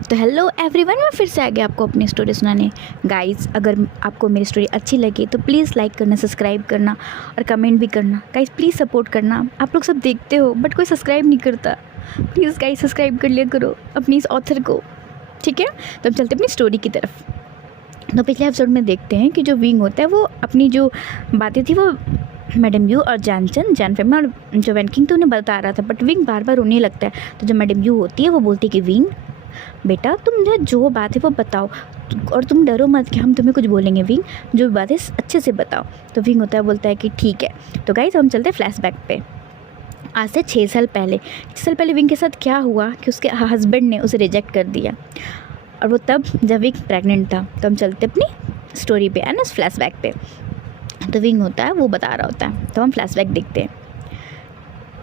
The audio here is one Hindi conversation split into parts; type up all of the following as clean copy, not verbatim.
तो हेलो एवरीवन, मैं फिर से आ गया आपको अपनी स्टोरी सुनाने। गाइस, अगर आपको मेरी स्टोरी अच्छी लगी तो प्लीज़ लाइक करना, सब्सक्राइब करना और कमेंट भी करना। गाइस प्लीज़ सपोर्ट करना। आप लोग सब देखते हो बट कोई सब्सक्राइब नहीं करता। प्लीज़ गाइस सब्सक्राइब कर लिया करो अपनी इस ऑथर को, ठीक है। तो हम चलते अपनी स्टोरी की तरफ। तो पिछले एपिसोड में देखते हैं कि जो विंग होता है वो अपनी जो बातें थी वो मैडम यू और जान फेमा और जो वैनकिंग तो उन्हें बता रहा था, बट विंग बार बार रोने लगता है। तो जो मैडम यू होती है वो बोलती है कि विंग बेटा, तुम जो बात है वो बताओ और तुम डरो मत कि हम तुम्हें कुछ बोलेंगे। विंग जो बात है अच्छे से बताओ। तो विंग होता है बोलता है कि ठीक है। तो गाइस हम चलते हैं फ्लैशबैक पे। आज से 6 साल पहले विंग के साथ क्या हुआ कि उसके हस्बैंड ने उसे रिजेक्ट कर दिया, और वो तब जब विंग प्रेग्नेंट था। तो हम चलते अपनी स्टोरी पे है ना, फ्लैशबैक पे। तो विंग होता है वो बता रहा होता है। तो हम फ्लैशबैक देखते हैं।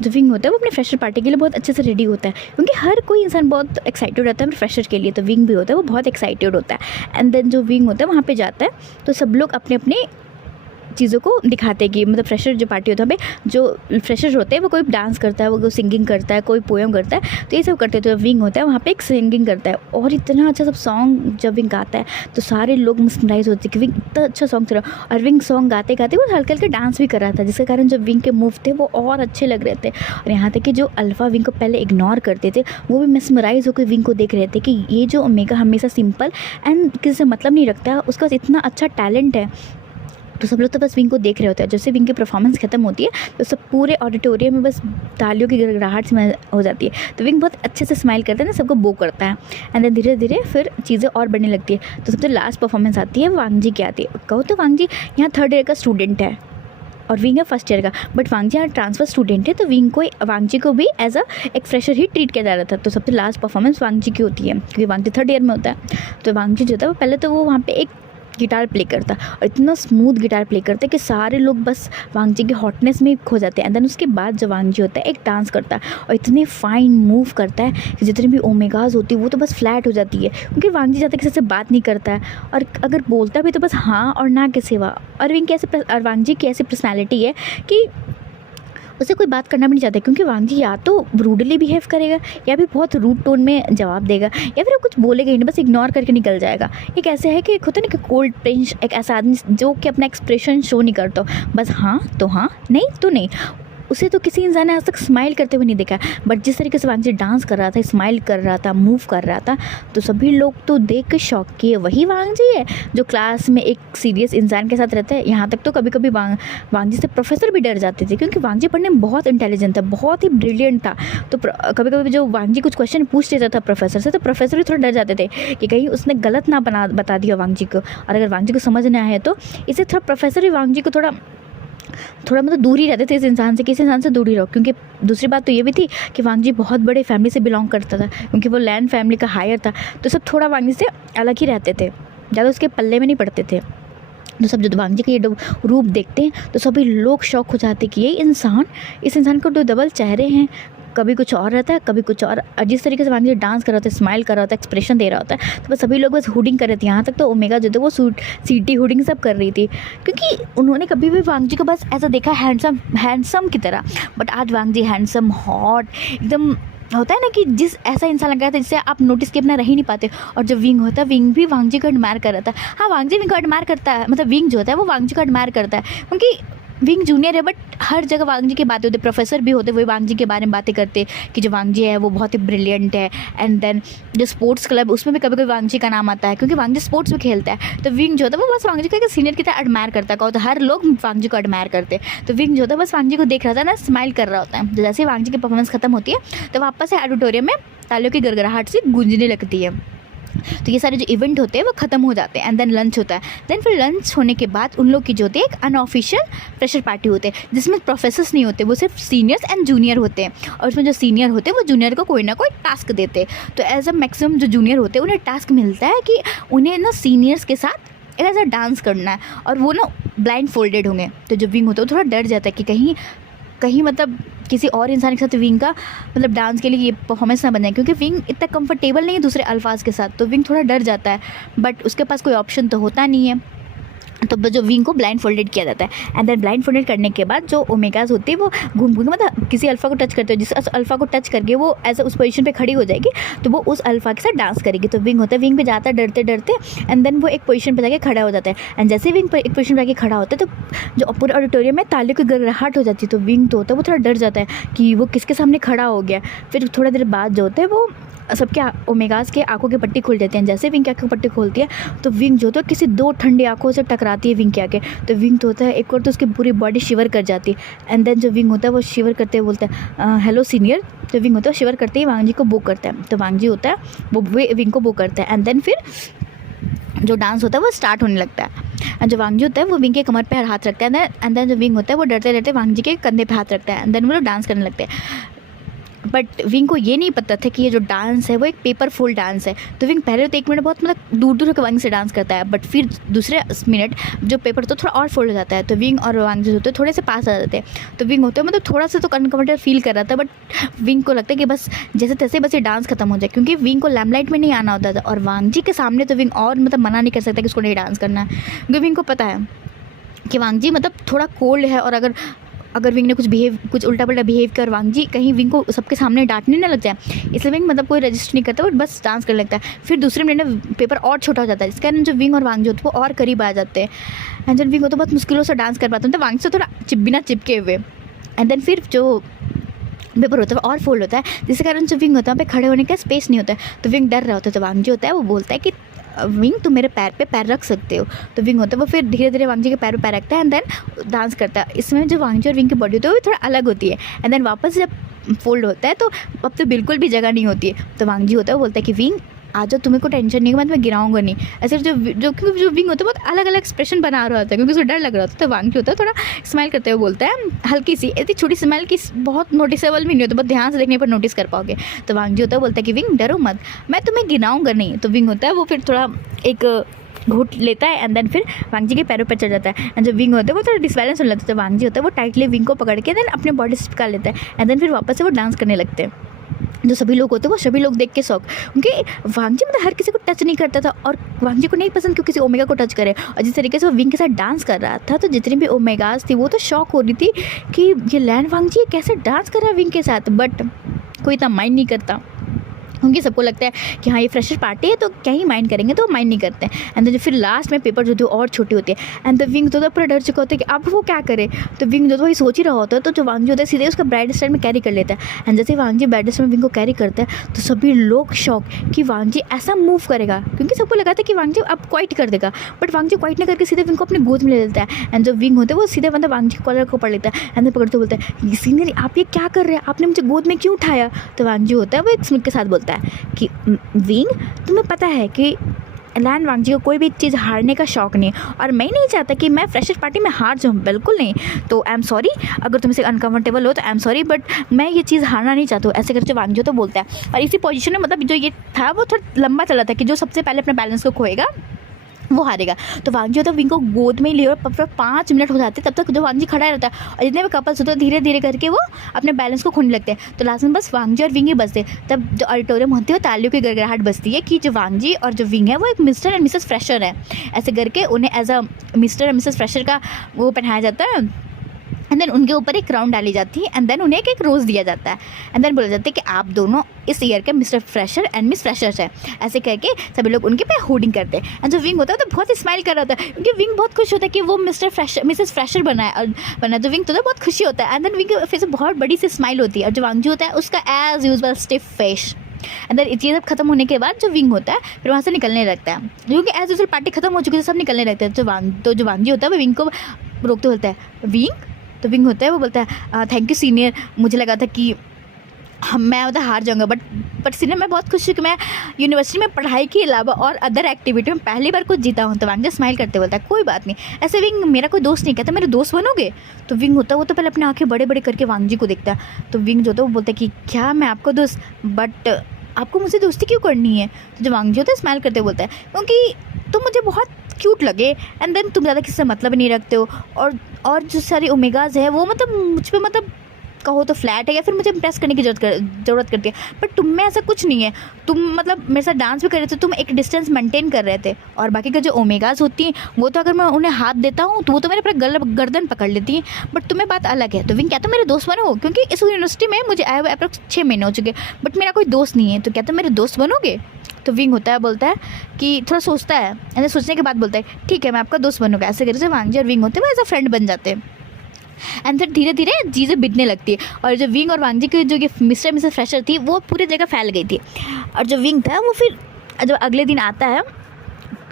जो विंग होता है वो अपने फ्रेशर पार्टी के लिए बहुत अच्छे से रेडी होता है, क्योंकि हर कोई इंसान बहुत एक्साइटेड रहता है फ्रेशर के लिए। तो विंग भी होता है वो बहुत एक्साइटेड होता है। एंड देन जो विंग होता है वहाँ पे जाता है तो सब लोग अपने अपने चीज़ों को दिखाते हैं कि मतलब फ्रेशर जो पार्टी होता है, जो फ्रेशर होते हैं वो कोई डांस करता है, वो सिंगिंग करता है, कोई पोएम करता है। तो ये सब करते हैं। तो विंग होता है वहाँ पे एक सिंगिंग करता है, और इतना अच्छा सब सॉन्ग जब विंग गाता है तो सारे लोग मिसमराइज होते हैं कि विंग इतना अच्छा सॉन्ग चला। और विंग सॉन्ग गाते गाते वो हल्के हल्के डांस भी कर रहा था, जिसके कारण जो विंग के मूव थे वो और अच्छे लग रहे थे। और यहाँ तक कि जो अल्फ़ा विंग को पहले इग्नोर करते थे वो भी मिसमराइज होकर विंग को देख रहे थे कि ये जो ओमेगा हमेशा सिंपल एंड किसी से मतलब नहीं रखता, उसके पास इतना अच्छा टैलेंट है। तो सब लोग तो बस विंग को देख रहे होते हैं। जैसे विंग की परफॉर्मेंस खत्म होती है तो सब पूरे ऑडिटोरियम में बस तालियों की गड़गड़ाहट से हो जाती है। तो विंग बहुत अच्छे से स्माइल करता है ना, सबको बो करता है। एंड देन धीरे धीरे फिर चीज़ें और बढ़ने लगती है। तो सबसे लास्ट परफॉर्मेंस आती है वांग जी की आती है। कहो तो वांग जी यहाँ 3rd ईयर का स्टूडेंट है और विंग है 1st ईयर का, बट वांग जी यहाँ ट्रांसफर स्टूडेंट है। तो वांग जी को भी एज एक फ्रेशर ही ट्रीट किया जा रहा था। तो सबसे लास्ट परफॉर्मेंस वांग जी की होती है, क्योंकि वांग जी 3rd ईयर में होता है। तो वांग जी जो था वो पहले तो वो वहाँ पे एक गिटार प्ले करता और इतना स्मूथ गिटार प्ले करता है कि सारे लोग बस वांग जी के हॉटनेस में खो जाते हैं। एंड देन उसके बाद जो वांग जी होता है एक डांस करता है और इतने फाइन मूव करता है कि जितनी भी ओमेगाज होती है वो तो बस फ्लैट हो जाती है, क्योंकि वांग जी ज़्यादा किसी से बात नहीं करता है, और अगर बोलता भी तो बस हाँ और ना के सिवा। और वांग जी की ऐसी पर्सनैलिटी है कि उसे कोई बात करना भी नहीं चाहता, क्योंकि वांग जी या तो रूडली बिहेव करेगा या फिर बहुत रूड टोन में जवाब देगा, या फिर वो कुछ बोलेगा ही नहीं, बस इग्नोर करके निकल जाएगा। एक ऐसे है कि एक होता है ना कि कोल्ड प्रिंस, एक ऐसा आदमी जो कि अपना एक्सप्रेशन शो नहीं करता, बस हाँ तो हाँ, नहीं तो नहीं। उसे तो किसी इंसान ने आज तक स्माइल करते हुए नहीं देखा। बट जिस तरीके से वांग जी डांस कर रहा था, स्माइल कर रहा था, मूव कर रहा था, तो सभी लोग तो देख के शॉक किए वही वांग जी है जो क्लास में एक सीरियस इंसान के साथ रहता है। यहाँ तक तो कभी कभी वांग जी से प्रोफेसर भी डर जाते थे, क्योंकि वांग जी पढ़ने में बहुत इंटेलिजेंट था, बहुत ही ब्रिलियंट था। तो कभी कभी जो वांग जी कुछ क्वेश्चन पूछ लेता था प्रोफेसर से, तो प्रोफेसर भी थोड़ा डर जाते थे कि कहीं उसने गलत ना बता दिया वांग जी को, और अगर वांग जी को समझ ना आए तो इसे थोड़ा प्रोफेसर भी वांग जी को थोड़ा मतलब दूर ही रहते थे इस इंसान से, किसी इंसान से दूर ही रहो। क्योंकि दूसरी बात तो ये भी थी कि वांग जी बहुत बड़े फैमिली से बिलोंग करता था, क्योंकि वो लैंड फैमिली का हायर था। तो सब थोड़ा वांग जी से अलग ही रहते थे, ज़्यादा उसके पल्ले में नहीं पड़ते थे। तो सब जो वांग जी का ये रूप देखते हैं तो सभी लोग शौक हो जाते हैं कि इस इंसान को 2 डबल चेहरे हैं, कभी कुछ और रहता है कभी कुछ और। जिस तरीके से वांग जी डांस कर रहा होता है, स्माइल कर रहा होता है, एक्सप्रेशन दे रहा होता है, तो बस सभी लोग बस हुडिंग कर रहे थे। यहाँ तक तो ओमेगा जो थे वो सीटी हुडिंग सब कर रही थी, क्योंकि उन्होंने कभी भी वांग जी को बस ऐसा देखा हैंडसम की तरह। बट आज वांग जी हैंडसम, हॉट, एकदम होता है ना कि जिस ऐसा इंसान लग रहा था जिससे आप नोटिस किए अपना रह ही नहीं पाते। और जो विंग होता है, विंग भी वांग जी को एडमायर कर रहा था। हाँ, वांग जी विंग को एडमायर करता है, मतलब विंग जो होता है वो वांग जी को एडमायर करता है, क्योंकि विंग जूनियर है। बट हर जगह वांग जी की बातें होती, प्रोफेसर भी होते, वही वांग जी के बारे में बातें करते कि जो वांग जी है वो बहुत ही ब्रिलियंट है। एंड देन जो स्पोर्ट्स क्लब उसमें भी कभी कभी वांग जी का नाम आता है, क्योंकि वांग जी स्पोर्ट्स में खेलता है। तो विंग जो होता है वो बस वांग जी को एक सीनियर की तरह एडमायर करता है, तो हर लोग वांग जी को एडमायर करते। तो विंग जो होता है बस वांग जी को देख रहा था ना, स्माइल कर रहा होता है। तो जैसे ही वांग जी की परफॉर्मेंस खत्म होती है तो वापस से ऑडिटोरियम में तालियों की गड़गड़ाहट से गूंजने लगती है। तो ये सारे जो इवेंट होते हैं वो ख़त्म हो जाते हैं। एंड देन लंच होता है। देन फिर लंच होने के बाद उन लोग की जो होती है एक अनऑफिशियल फ्रेशर पार्टी होते हैं, जिसमें प्रोफेसर्स नहीं होते, वो सिर्फ सीनियर्स एंड जूनियर होते हैं। और उसमें जो सीनियर होते हैं वो जूनियर को कोई ना कोई टास्क देते हैं। तो एज अ मैक्सिमम जो जूनियर होते हैं उन्हें टास्क मिलता है कि उन्हें ना सीनियर्स के साथ ऐसा डांस करना है, और वो ना ब्लाइंड फोल्डेड होंगे। तो जो विंग होता है वो थोड़ा डर जाता है कि कहीं मतलब किसी और इंसान के साथ विंग का मतलब डांस के लिए ये परफॉर्मेंस ना बन जाए, क्योंकि विंग इतना कंफर्टेबल नहीं है दूसरे अल्फाज के साथ। तो विंग थोड़ा डर जाता है, बट उसके पास कोई ऑप्शन तो होता नहीं है। तो जो विंग को ब्लाइंड फोल्डेड किया जाता है। एंड देन ब्लाइंड फोल्डेड करने के बाद जो ओमेगाज होती है वो घूम घूम के मतलब किसी अल्फ़ा को टच करते हो, जिस अल्फ़ा को टच करके वो ऐसा उस पोजीशन पे खड़ी हो जाएगी, तो वो उस अल्फ़ा के साथ डांस करेगी। तो विंग होता है, विंग पे जाता है डरते डरते, एंड देन वो एक पोजीशन पे जाके खड़ा हो जाता है। एंड जैसे विंग पर एक पोजीशन पे जाके खड़ा होता है तो जो पूरे ऑडिटोरियम में तालियों की गड़गड़ाहट हो जाती है। तो विंग तो होता है वो थोड़ा डर जाता है कि वो किसके सामने खड़ा हो गया। फिर थोड़ा देर बाद जो होता है वो सबके ओमेगास के आंखों की पट्टी खुल जाती हैं। जैसे विंग की आंखों की पट्टी खोलती है तो विंग जो होता है किसी 2 ठंडी आंखों से टकराती है विंग के आगे। तो विंग तो होता है एक और तो उसकी पूरी बॉडी शिवर कर जाती है। एंड देन जो विंग होता है वो शिवर करते हुए बोलता है हेलो सीनियर। तो विंग होता है शिवर करते ही वांग जी को बुक करता है। तो वांग जी होता है वो विंग को बुक करता है। एंड देन फिर जो डांस होता है वो स्टार्ट होने लगता है। एंड जो वांग जी होता है वो विंग के कमर पे हाथ रखता है। एंड देन जो विंग होता है वो डरते डरते वांग जी के कंधे पे हाथ रखता है। एंड देन वो लोग डांस करने लगते हैं। बट विंग को ये नहीं पता था कि ये जो डांस है वो एक पेपर फुल डांस है। तो विंग पहले तो 1 मिनट बहुत मतलब दूर दूर होकर वांग से डांस करता है, बट फिर दूसरे मिनट जो पेपर तो थोड़ा और फोल्ड हो जाता है। तो विंग और वांग जो होते हैं थोड़े से पास आ जाते हैं। तो विंग होते हैं मतलब थोड़ा सा तो अनकम्फर्टेबल फील कर रहा था, बट विंग को लगता है कि बस जैसे तैसे बस ये डांस खत्म हो जाए, क्योंकि विंग को लैम्पलाइट में नहीं आना होता था। और वांग जी के सामने तो विंग और मतलब मना नहीं कर सकता कि उसको नहीं डांस करना है, क्योंकि विंग को पता है कि वांग जी मतलब थोड़ा कोल्ड है। और अगर विंग ने कुछ उल्टा पल्टा बिहेव किया और वांग जी कहीं विंग को सबके सामने डांटने ना लग जाए, इसलिए विंग मतलब कोई रजिस्टर नहीं करता, बट बस डांस करने लगता है। फिर दूसरे मिनट में पेपर और छोटा हो जाता है, जिस कारण जो विंग और वांग जो होते हैं वो और करीब आ जाते हैं। एंड देन विंग हो तो बहुत मुश्किलों से डांस कर पाते हैं, तो वांग से थोड़ा बिना चिपके हुए। एंड देन फिर जो पेपर होता है वो और फोल्ड होता है, जिसके कारण जो विंग होता है वहाँ पे खड़े होने का स्पेस नहीं होता है। तो विंग डर रहा होता है। तो वांग जी होता है वो बोलता है कि विंग तुम मेरे पैर पे पैर रख सकते हो। तो विंग होता है वो फिर धीरे धीरे वांग जी के पैर पे पैर रखता है। एंड देन डांस करता है। इसमें जो वांग जी और विंग की बॉडी होती है वो थोड़ा अलग होती है। एंड देन वापस जब फोल्ड होता है तो अब तो बिल्कुल भी जगह नहीं होती है। तो वांग जी होता है वो बोलता है कि विंग आ जाओ, तुम्हें को टेंशन नहीं है, मैं गिराऊंगा नहीं। ऐसे क्योंकि जो विंग होता है बहुत अलग अलग एक्सप्रेशन बना रहा होता है, क्योंकि उसे डर लग रहा होता है। तो वांग जी होता है थोड़ा स्माइल करते हुए बोलता है, हल्की सी इतनी छोटी स्माइल की बहुत नोटिसेबल भी नहीं होता, बहुत ध्यान से देखने पर नोटिस कर पाओगे। तो वांग जी होता है बोलता है कि विंग डरो मत, मैं तुम्हें गिराऊंगा नहीं। तो विंग होता है वो फिर थोड़ा एक घूट लेता है। एंड देन फिर वांग जी के पैरों पर चढ़ जाता है। एंड जो विंग होता है वो थोड़ा डिसबैलेंस होने लगता है। तो वांग जी होता है वो टाइटली विंग को पकड़ के देन अपने बॉडी से चिपका लेता है। एंड देन फिर वापस से वो डांस करने लगते हैं। जो सभी लोग होते हैं वो सभी लोग देख के शौक, क्योंकि वांग जी मतलब हर किसी को टच नहीं करता था, और वांग जी को नहीं पसंद कि किसी ओमेगा को टच करे। और जिस तरीके से वो विंग के साथ डांस कर रहा था, तो जितनी भी ओमेगाज थी वो तो शौक हो रही थी कि ये लैन वांग जी कैसे डांस कर रहा है विंग के साथ। बट कोई इतना माइंड नहीं करता, क्योंकि सबको लगता है कि हाँ ये फ्रेशर पार्टी है तो क्या ही माइंड करेंगे, तो माइंड नहीं करते हैं। एंड जो फिर लास्ट में पेपर जो होती है और छोटी होती है। एंड द विंग तो पूरा डर चुका होता है कि अब वो क्या करे। तो विंग जो वही सोच ही रहा होता है, तो जो वांग जी होता है सीधे उसका ब्राइड स्टाइल में कैरी कर लेता है। एंड जैसे वांग जी ब्राइड स्टाइल में विंग को कैरी करता है तो सभी लोग शौक कि वांग जी ऐसा मूव करेगा, क्योंकि सबको लगा था कि वांग जी अब क्वाइट कर देगा, बट वांग जी क्वाइट नहीं करके सीधे विंग को अपने गोद में ले लेता है। एंड जो विंग होता है वो सीधे मतलब वांग जी कॉलर को पकड़ लेता है। एंड पकड़ते बोलता है सीनियर आप ये क्या कर रहे हैं, आपने मुझे गोद में क्यों उठाया। तो वांग जी होता है वो एक स्मित के साथ बोलता है कि विंग तुम्हें पता है कि लैन वांग जी को कोई भी चीज़ हारने का शौक नहीं, और मैं नहीं चाहता कि मैं फ्रेशर पार्टी में हार जाऊँ, बिल्कुल नहीं। तो आई एम सॉरी, अगर तुम इसे अनकम्फर्टेबल हो तो आई एम सॉरी, बट मैं ये चीज़ हारना नहीं चाहता हूँ। ऐसे करके वांग जी तो बोलता है। और इसी पोजीशन में मतलब जो ये था वो थोड़ा लंबा चला था कि जो सबसे पहले अपने बैलेंस को खोएगा वो हारेगा। तो वांग जी होता है विंग को गोद में ही लिए, और 5 मिनट हो जाते तब तक जो वांग जी खड़ा रहता है, और जितने भी कपल्स होते हैं धीरे धीरे करके वो अपने बैलेंस को खोने लगते हैं। तो लास्ट में बस वांग जी और विंग ही बचते। तब जो ऑडिटोरियम होती है तालियों की गड़गड़ाहट बजती है कि जो वांग जी और जो विंग है वो एक मिस्टर एंड मिसेस फ्रेशर है। ऐसे करके उन्हें as a mister and missus fresher का वो पहनाया जाता है। एंड देन उनके ऊपर एक क्राउन डाली जाती है। एंड देन उन्हें एक रोज़ दिया जाता है। एंड देन बोला जाता है कि आप दोनों इस ईयर के mister fresher and miss fresher है। ऐसे करके सभी लोग उनके पे होर्डिंग करते हैं। एंड जो विंग होता है तो बहुत स्माइल कर रहा होता है, क्योंकि विंग बहुत खुश होता है कि वो मिस्टर फ्रेशर मिसेस फ्रेशर बना तो विंग तो बहुत खुशी होता है। एंड देन विंग फिर से बहुत बड़ी सी स्माइल होती है, और जो वांग जी होता है उसका as usual stiff face. And then ये सब खत्म होने के बाद जो विंग होता है फिर वहाँ से निकलने लगता है, क्योंकि एज यूजुअल पार्टी खत्म हो चुकी है, सब निकलने लगते हैं। तो जो वांग जी होता है वो विंग को रोकते बोलता है विंग। तो विंग होता है वो बोलता है थैंक यू सीनियर, मुझे लगा था कि मैं मतलब हार जाऊंगा, बट सीनियर मैं बहुत खुश हूँ कि मैं यूनिवर्सिटी में पढ़ाई के अलावा और अदर एक्टिविटी में पहली बार कुछ जीता हूँ। तो वांग जी स्माइल करते बोलता है कोई बात नहीं, ऐसे विंग मेरा कोई दोस्त नहीं कहता, मेरे दोस्त बनोगे। तो विंग होता है वो तो पहले अपने आंखें बड़े बड़े करके वांग जी को देखता है। तो विंग जो होता है वो बोलता है कि क्या मैं आपको दोस्त, बट आपको मुझसे दोस्ती क्यों करनी है। तो जो वांग जी होता है स्माइल करते बोलता है क्योंकि तुम मुझे बहुत क्यूट लगे। एंड देन तुम ज़्यादा किसी से मतलब नहीं रखते हो, और जो सारी ओमेगाज है वो मतलब मुझ पर मतलब कहो तो फ्लैट है या फिर मुझे इम्प्रेस करने की ज़रूरत करती है, बट तुम में ऐसा कुछ नहीं है। तुम मतलब मेरे साथ डांस भी कर रहे थे, तुम एक डिस्टेंस मेंटेन कर रहे थे। और बाकी का जो ओमेगाज होती हैं वो तो अगर मैं उन्हें हाथ देता हूँ तो वो तो मेरे पूरा गर्दन पकड़ लेती हैं, बट तुम्हें बात अलग है। तो विंग क्या तुम मेरे दोस्त बनो? क्योंकि इस यूनिवर्सिटी में मुझे आए हुए अप्रॉक्स 6 महीने हो चुके, बट मेरा कोई दोस्त नहीं है, तो क्या तुम मेरे दोस्त बनोगे? तो विंग होता है, बोलता है कि थोड़ा सोचता है, ऐसे सोचने के बाद बोलता है ठीक है मैं आपका दोस्त बनूंगा। ऐसे करके वांगजी और विंग होते हैं वो एज अ फ्रेंड बन जाते हैं। एंड फिर धीरे धीरे चीज़ें बिकने लगती है, और जो विंग और वांगजी की जो ये मिस्टर मिसेस फ्रेशर थी वो पूरी जगह फैल गई थी। और जो विंग था वो फिर जब अगले दिन आता है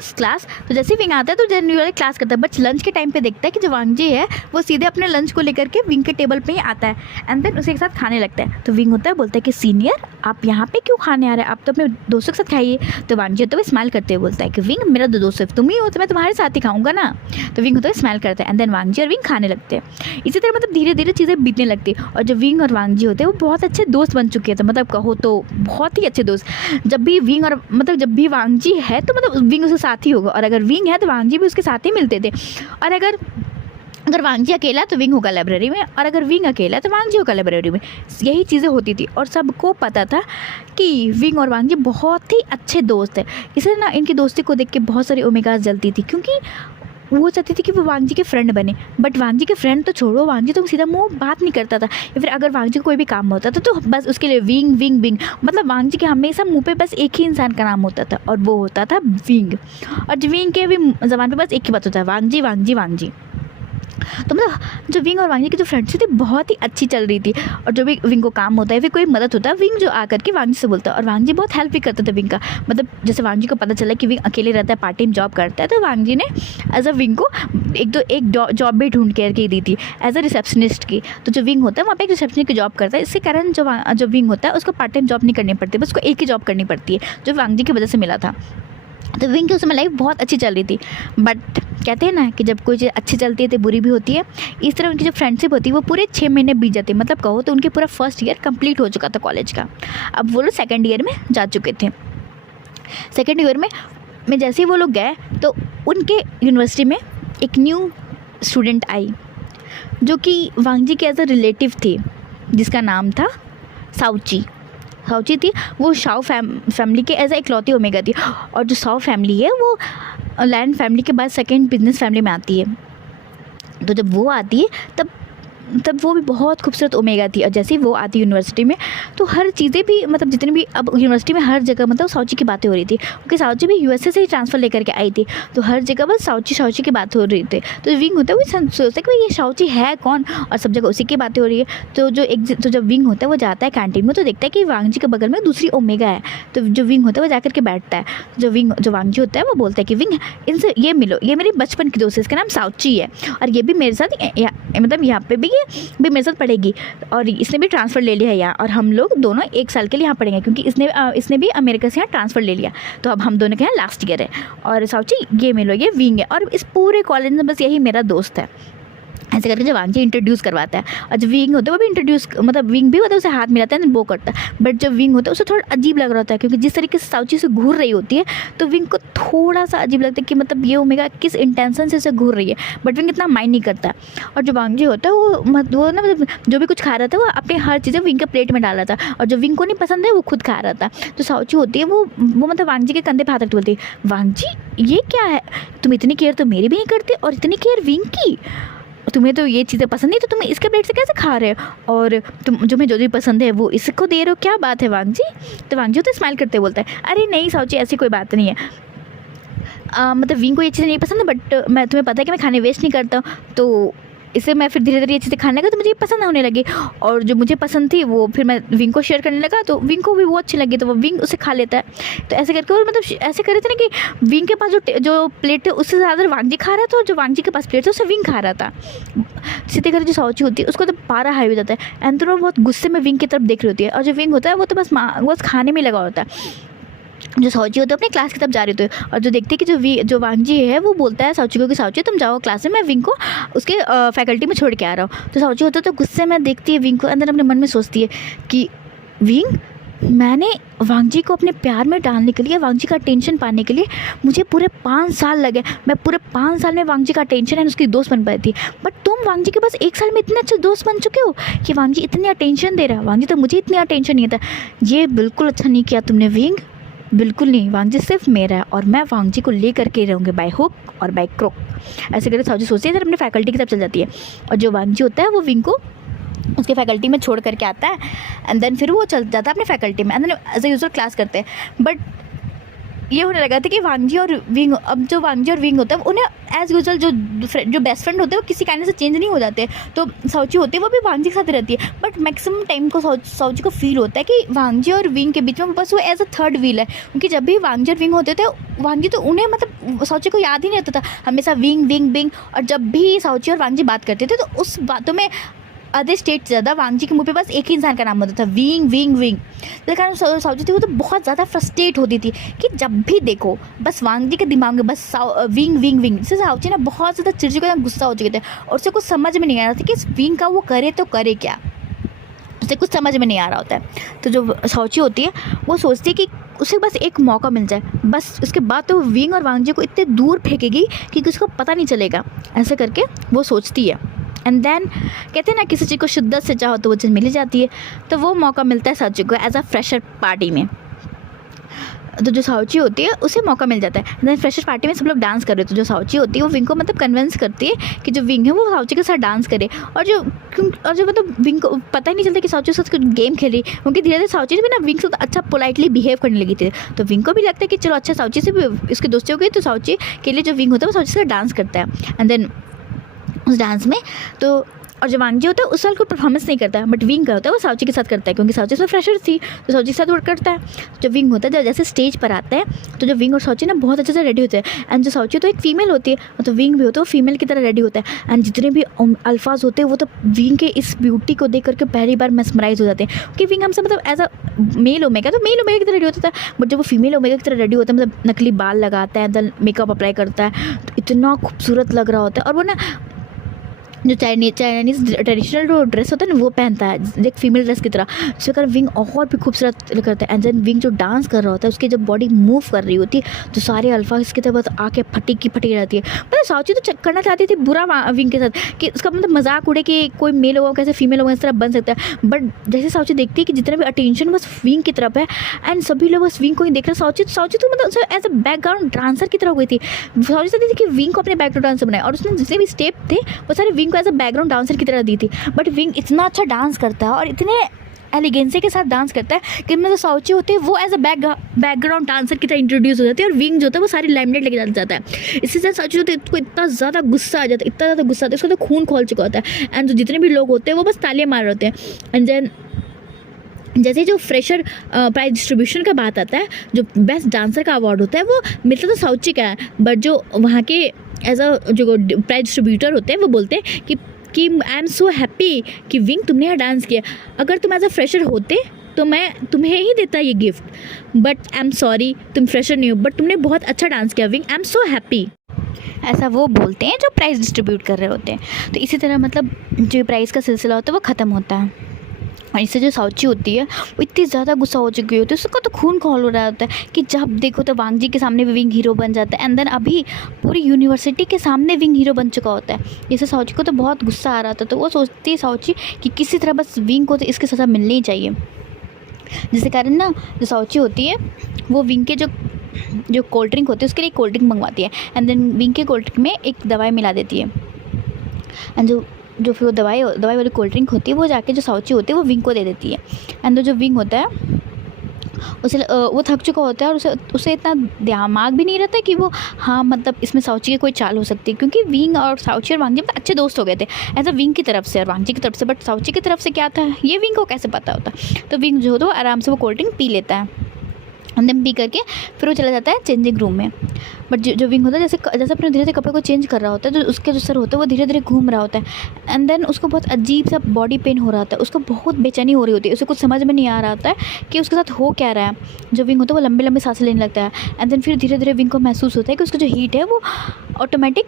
क्लास, तो जैसे ही विंग आता है तो जनरली क्लास करता है, बट लंच के टाइम पे देखता है कि जो वांगजी है वो सीधे अपने लंच को लेकर के विंग के टेबल पे ही आता है एंड देन उसे एक साथ खाने लगता है। तो विंग होता है, बोलता है कि सीनियर आप यहाँ पे क्यों खाने आ रहे हैं, आप तो अपने दोस्तों के साथ खाइए। तो वांगजी होता है वो स्माइल करते हुए बोलता है कि विंग मेरा तो दोस्त सिर्फ तुम ही हो, तो मैं तुम्हारे साथ ही खाऊंगा ना। तो विंग होता है स्माइल करता है एंड देन वांगजी और विंग खाने लगते हैं। इसी तरह मतलब धीरे धीरे चीज़ें बीतने लगती है, और जो विंग और वांगजी होते हैं वो बहुत अच्छे दोस्त बन चुके थे, मतलब कहो तो बहुत ही अच्छे दोस्त। जब भी विंग और मतलब जब भी वांगजी है तो मतलब विंग उसके साथ ही होगा, और अगर विंग है तो वांगजी भी उसके साथ ही मिलते थे। और अगर वांगजी अकेला है तो विंग होगा लाइब्रेरी में, और अगर विंग अकेला है तो वांगजी होगा लाइब्रेरी में। यही चीज़ें होती थी, और सबको पता था कि विंग और वांगजी बहुत ही अच्छे दोस्त हैं। इसलिए ना इनकी दोस्ती को देख के बहुत सारी ओमेगास जलती थी, क्योंकि वो चाहती थी कि वो वांगजी के फ्रेंड बने। बट वांगजी के फ्रेंड तो छोड़ो, वांगजी तो सीधा मुँह बात नहीं करता था, या फिर अगर वांगजी को कोई भी काम होता था तो बस उसके लिए विंग विंग विंग, मतलब वांगजी के हमेशा मुंह पे बस एक ही इंसान का नाम होता था, और वो होता था विंग। और विंग के भी ज़बान पे बस एक ही बात होता है, वांगजी वांगजी वांगजी। तो मतलब जो विंग और वांगजी की जो फ्रेंडशिप थी बहुत ही अच्छी चल रही थी। और जो भी विंग को काम होता है, फिर कोई मदद होता है, विंग जो आकर के वांगजी से बोलता है, और वांगजी बहुत हेल्प भी करता था विंग का। मतलब जैसे वांगजी को पता चला कि विंग अकेले रहता है, पार्ट टाइम जॉब करता है, तो वांगजी ने एज अ विंग को एक जॉब भी ढूंढ के दी थी एज अ रिसेप्शनिस्ट की। तो जो विंग होता है वहाँ पे एक रिसेप्शनिस्ट की जॉब करता है, इसके कारण जो विंग होता है उसको पार्ट टाइम जॉब नहीं करनी पड़ती, बस उसको एक ही जॉब करनी पड़ती है, जो वांगजी की वजह से मिला था। तो विंग की उस समय लाइफ बहुत अच्छी चल रही थी, बट कहते हैं ना कि जब कोई चीज़ अच्छी चलती है तो बुरी भी होती है। इस तरह उनकी जो फ्रेंडशिप होती है वो पूरे 6 महीने बीत जाते, मतलब कहो तो उनके पूरा फर्स्ट ईयर कंप्लीट हो चुका था कॉलेज का। अब वो लोग सेकेंड ईयर में जा चुके थे। सेकेंड ईयर में जैसे ही वो लोग गए तो उनके यूनिवर्सिटी में एक न्यू स्टूडेंट आई, जो कि वांगजी के एज अ रिलेटिव थी, जिसका नाम था साउची थी। वो शाओ फैमिली के एज अ इकलौती ओमेगा थी, और जो शाओ फैमिली है वो लैंड फैमिली के बाद सेकंड बिजनेस फैमिली में आती है। तो जब वो आती है तब वो भी बहुत खूबसूरत ओमेगा थी। और जैसे ही वो आती यूनिवर्सिटी में तो हर चीज़ें भी मतलब जितनी भी अब यूनिवर्सिटी में हर जगह मतलब साउची की बातें हो रही थी, क्योंकि साउची भी यूएसए से ही ट्रांसफ़र लेकर के आई थी, तो हर जगह बस साउची की बात हो रही थी। तो विंग होता है वो सोचता है कि ये साउची है कौन, और सब जगह उसी की बातें हो रही है। तो जब विंग होता है वो जाता है कैंटीन में, तो देखता है कि वांगजी के बगल में दूसरी ओमेगा है। तो जो विंग होता है वो जाकर के बैठता है। जो वांगजी होता है वो बोलता है कि विंग इनसे ये मिलो, ये मेरी बचपन की दोस्त है, इसका नाम साउची है, और ये भी मेरे साथ मतलब यहाँ पे भी भी मेरे साथ पढ़ेगी, और इसने भी ट्रांसफ़र ले लिया है यहाँ, और हम लोग दोनों 1 साल के लिए यहाँ पढ़ेंगे, क्योंकि इसने भी अमेरिका से यहाँ ट्रांसफ़र ले लिया, तो अब हम दोनों के यहाँ लास्ट ईयर है। और साउची ये मिलो, ये विंग है, और इस पूरे कॉलेज में बस यही मेरा दोस्त है। ऐसे करके जब वांगजी इंट्रोड्यूस करवाता है, और जब विंग होता है वो भी इंट्रोड्यूस मतलब विंग भी होता है उसे हाथ मिलाता है वो करता है, बट जब विंग होता है उसे थोड़ा अजीब लग रहा होता है, क्योंकि जिस तरीके से साउची से घूर रही होती है तो विंग को थोड़ा सा अजीब लगता है कि मतलब ये ओमेगा किस इंटेंशन से उसे घूर रही है, बट विंग इतना माइंड नहीं करता। और जो वांगजी होता है वो ना मतलब जो भी कुछ खा रहा था वो अपनी हर चीज़ें विंग के प्लेट में डाल रहा था, और जो विंग को नहीं पसंद है वो खुद खा रहा था। तो साउची होती है वो मतलब वांगजी के कंधे पे हाथ रखती बोलती है, वांगजी ये क्या है, तुम इतनी केयर तो मेरी भी नहीं करती और इतनी केयर विंग की, तुम्हें तो ये चीज़ें पसंद नहीं तो तुम इसके प्लेट से कैसे खा रहे हो, और तुम तुम्हें जो भी पसंद है वो इसको दे रहे हो, क्या बात है वांगजी। तो वांगजी तो स्माइल करते बोलता है, अरे नहीं साउची ऐसी कोई बात नहीं है, मतलब विंग को ये चीज़ें नहीं पसंद है, बट मैं तुम्हें पता है कि मैं खाने वेस्ट नहीं करता हूँ, तो इससे मैं फिर धीरे धीरे ये चीज़ें खाने लगा तो मुझे ये पसंद होने लगी, और जो मुझे पसंद थी वो फिर मैं विंग को शेयर करने लगा, तो विंग को भी वो अच्छी लगी, तो वो विंग उसे खा लेता है। तो ऐसे करके वो मतलब ऐसे कर रहे थे ना कि विंग के पास जो प्लेट है उससे ज़्यादा वांगजी खा रहा था, और जो वांगजी के पास प्लेट था उसे विंग खा रहा था। सीधे करके जो साउची होती है उसको तो पारा हाई हो जाता है, एंड तो बहुत गुस्से में विंग की तरफ देख रही होती है, और जो विंग होता है वो तो बस खाने में लगा होता है। जो साउची होता है अपनी क्लास की तरफ जा रही होती है, और जो देखते हैं कि जो वांगजी है वो बोलता है साउची को कि साउची तुम जाओ क्लास में, मैं विंग को उसके फैकल्टी में छोड़ के आ रहा हूँ। तो साउची होता है तो गुस्से में देखती है विंग को, अंदर अपने मन में सोचती है कि विंग मैंने वांगजी को अपने प्यार में डालने के लिए, वांगजी का अटेंशन पाने के लिए मुझे पूरे 5 साल लगे। मैं पूरे 5 साल में वांगजी का अटेंशन एंड उसकी दोस्त बन पाई थी। बट तुम वांगजी के पास 1 साल में इतने अच्छे दोस्त बन चुके हो कि वांगजी इतनी अटेंशन दे रहा है। वांगजी तो मुझे इतनी अटेंशन नहीं था। ये बिल्कुल अच्छा नहीं किया तुमने विंग, बिल्कुल नहीं। वांगजी सिर्फ मेरा है और मैं वांगजी को ले करके रहूँगी बाय हुक और बाय क्रोक। ऐसे करके साउची सोचती है, इधर अपने फैकल्टी की तरफ चल जाती है और जो वांगजी होता है वो विंग को उसके फैकल्टी में छोड़ करके आता है एंड देन फिर वो चल जाता है अपने फैकल्टी में and then as a usual class करते हैं। बट ये होने लगा था कि वांगजी और विंग, अब जो वांगजी और विंग होता है उन्हें एज यूजुअल जो बेस्ट फ्रेंड होते हैं वो किसी काइंड से चेंज नहीं हो जाते। तो साउची होती है वो भी वांगजी के साथ रहती है। बट मैक्सिमम टाइम को साउची को फील होता है कि वांगजी और विंग के बीच में बस वो एज अ थर्ड व्हील है, क्योंकि जब भी वांगजी और विंग होते थे वांगजी तो उन्हें मतलब साउची को याद ही नहीं रहता था, हमेशा विंग विंग विंग। और जब भी साउची और वांगजी बात करते थे तो उस बातों में अदर स्टेट ज़्यादा वांगजी के मुंह पे बस एक ही इंसान का नाम होता था, विंग विंग विंग। जिस कारण साउची थी वो तो बहुत ज़्यादा फ्रस्ट्रेट होती थी कि जब भी देखो बस वांगजी के दिमाग में बस विंग विंग विंग। जैसे साउची ना बहुत ज़्यादा चिड़चिड़े और गुस्सा हो चुके थे और उसे कुछ समझ में नहीं आ रहा था कि इस विंग का वो करे तो करे क्या, उसे कुछ समझ में नहीं आ रहा होता है। तो जो साउची होती है वो सोचती है कि उसे बस एक मौका मिल जाए, बस उसके बाद तो विंग और वांगजी को इतने दूर फेंकेगी कि उसको पता नहीं चलेगा। ऐसे करके वो सोचती है एंड देन कहते हैं ना किसी चीज़ को शिद्दत से चाहो तो वो चीज़ मिल ही जाती है। तो वो मौका मिलता है साउची को एज अ फ्रेशर पार्टी में। तो जो साउची होती है उसे मौका मिल जाता है। देन फ्रेशर पार्टी में सब लोग डांस कर रहे थे। तो जो साउची होती है वो विंग को मतलब कन्विंस करती है कि जो विंग है वो साउची के साथ डांस करे। और जो मतलब विंग को पता ही नहीं चलता कि साउची के साथ गेम खेल रही, क्योंकि धीरे धीरे साउची भी ना विंग से अच्छा पोलाइटली बिहेव करने लगी थी। तो विंग को भी लगता है कि चलो अच्छा साउची से भी इसकी दोस्ती हो गई। तो साउची के लिए जो विंग होता है वो साउची से डांस करता है एंड देन उस डांस में तो और जो वांगजी होता है उस साल कोई परफॉर्मेंस नहीं करता है, बट विंग का होता है वो साउची के साथ करता है, क्योंकि साउची उसमें फ्रेशर थी तो साउची के साथ वो करता है। जो विंग होता है जब जैसे स्टेज पर आता है तो जो विंग और साउची ना बहुत अच्छे से रेडी होते हैं एंड जो साउची तो एक फीमेल होती है तो विंग भी होता है वो फीमेल की तरह रेडी होता है एंड जितने भी अल्फाज होते हैं वो तो विंग के इस ब्यूटी को देख करके पहली बार मेस्मराइज हो जाते हैं। क्योंकि विंग हमसे मतलब एज अ मेल ओमेगा तो मेल ओमेगा की तरह रेडी होता था, बट जब वो फीमेल ओमेगा की तरह रेडी होता है मतलब नकली बाल लगाता है, देन मेकअप अप्लाई करता है तो इतना खूबसूरत लग रहा होता है। और वो ना जो चाइनीज़ ट्रेडिशनल जो ड्रेस होता है ना वो पहनता है एक फीमेल ड्रेस की तरह, जिसके कारण विंग और भी खूबसूरत करता है। एंड देन विंग जो डांस कर रहा होता है उसकी जब बॉडी मूव कर रही होती है तो सारे अल्फा इसकी तरफ बस आके फटी रहती है। मतलब साउची तो करना चाहती थी बुरा विंग के साथ कि उसका मतलब मजाक उड़े कि कोई मेल होगा कैसे फीमेल होगा इस तरह बन सकता है। बट जैसे साउची देखती है कि जितना भी अटेंशन बस विंग की तरफ है एंड सभी लोग बस विंग को ही देख रहे हैं। साउची तो मतलब एज अ बैकग्राउंड डांसर की तरह हो गई थी। साउची चाहती थी कि विंग को अपने बैकग्राउंड डांसर बनाए और उसने जितने भी स्टेप थे वो सारे wing as a background dancer की तरह दी थी। बट विंग इतना अच्छा डांस करता है और इतने एलिगेंसी के साथ डांस करता है कि मतलब साउची होती है वो एज अ बैकग्राउंड डांसर की तरह इंट्रोड्यूस हो जाती है और विंग जो होता है वो सारी लाइमलाइट लेके जाता है। इससे ज़्यादा साउची होती है उसको इतना ज़्यादा गुस्सा आ जाता है, इतना ज़्यादा गुस्सा आता है, उसको तो खून खोल चुका होता है एंड जो जितने भी लोग होते हैं वो बस तालियां मार रहे होते हैं। एंड देन जैसे जो फ्रेशर प्राइज डिस्ट्रीब्यूशन का बात आता है, जो बेस्ट डांसर का अवार्ड होता है वो मिलता तो साउची का है, बट जो वहाँ के एज अ जो प्राइज डिस्ट्रीब्यूटर होते हैं वो बोलते हैं कि आई एम सो हैप्पी कि विंग तुमने यहाँ डांस किया, अगर तुम एज अ फ्रेशर होते तो मैं तुम्हें ही देता ये gift, but I am sorry तुम फ्रेशर नहीं हो, बट तुमने बहुत अच्छा डांस किया wing, I am so happy. ऐसा वो बोलते हैं जो प्राइज़ डिस्ट्रीब्यूट कर रहे होते हैं। तो इसी तरह मतलब जो प्राइज़ का सिलसिला होता है वो ख़त्म होता है और इससे जो साउची होती है वो इतनी ज़्यादा गुस्सा हो चुकी होती है, उसका तो खून खौल हो रहा होता है कि जब देखो तो वांगजी के सामने भी विंग हीरो बन जाता है एंड देन अभी पूरी यूनिवर्सिटी के सामने विंग हीरो बन चुका होता है। इससे साउची को तो बहुत गुस्सा आ रहा था, तो वो सोचती है साउची कि किसी तरह बस विंग को तो इसकी सज़ा मिलनी ही चाहिए। जिसके कारण ना जो साउची होती है वो विंग के जो कोल्ड ड्रिंक होती है उसके लिए कोल्ड ड्रिंक मंगवाती है एंड देन विंग के कोल्ड ड्रिंक में एक दवाई मिला देती है एंड जो फिर वो दवाई वाली कोल्ड ड्रिंक होती है वो जाके जो साउची होती है वो विंग को दे देती है एंड जो विंग होता है उसे वो थक चुका होता है और उसे इतना दिमाग भी नहीं रहता कि वो हाँ मतलब इसमें साउची की कोई चाल हो सकती है, क्योंकि विंग और साउची और वांगजी अच्छे दोस्त हो गए थे एज अ विंग की तरफ से और वांगजी की तरफ से, बट साउची की तरफ से क्या था ये विंग को कैसे पता होता। तो विंग जो होता है वो आराम से वो कोल्ड ड्रिंक पी लेता है एंड देन पी करके फिर वो चला जाता है चेंजिंग रूम में। बट जो विंग होता है जैसे अपने धीरे धीरे कपड़े को चेंज कर रहा होता है तो उसके जो सर होता है वो धीरे धीरे घूम रहा होता है एंड देन उसको बहुत अजीब सा बॉडी पेन हो रहा होता है, उसको बहुत बेचैनी हो रही होती है, उसे कुछ समझ में नहीं आ रहा होता है कि उसके साथ हो क्या रहा है। जो विंग होता है वो लंबे लंबे सांसें लेने लगता है एंड देन फिर धीरे धीरे विंग को महसूस होता है कि उसका जो हीट है वो ऑटोमेटिक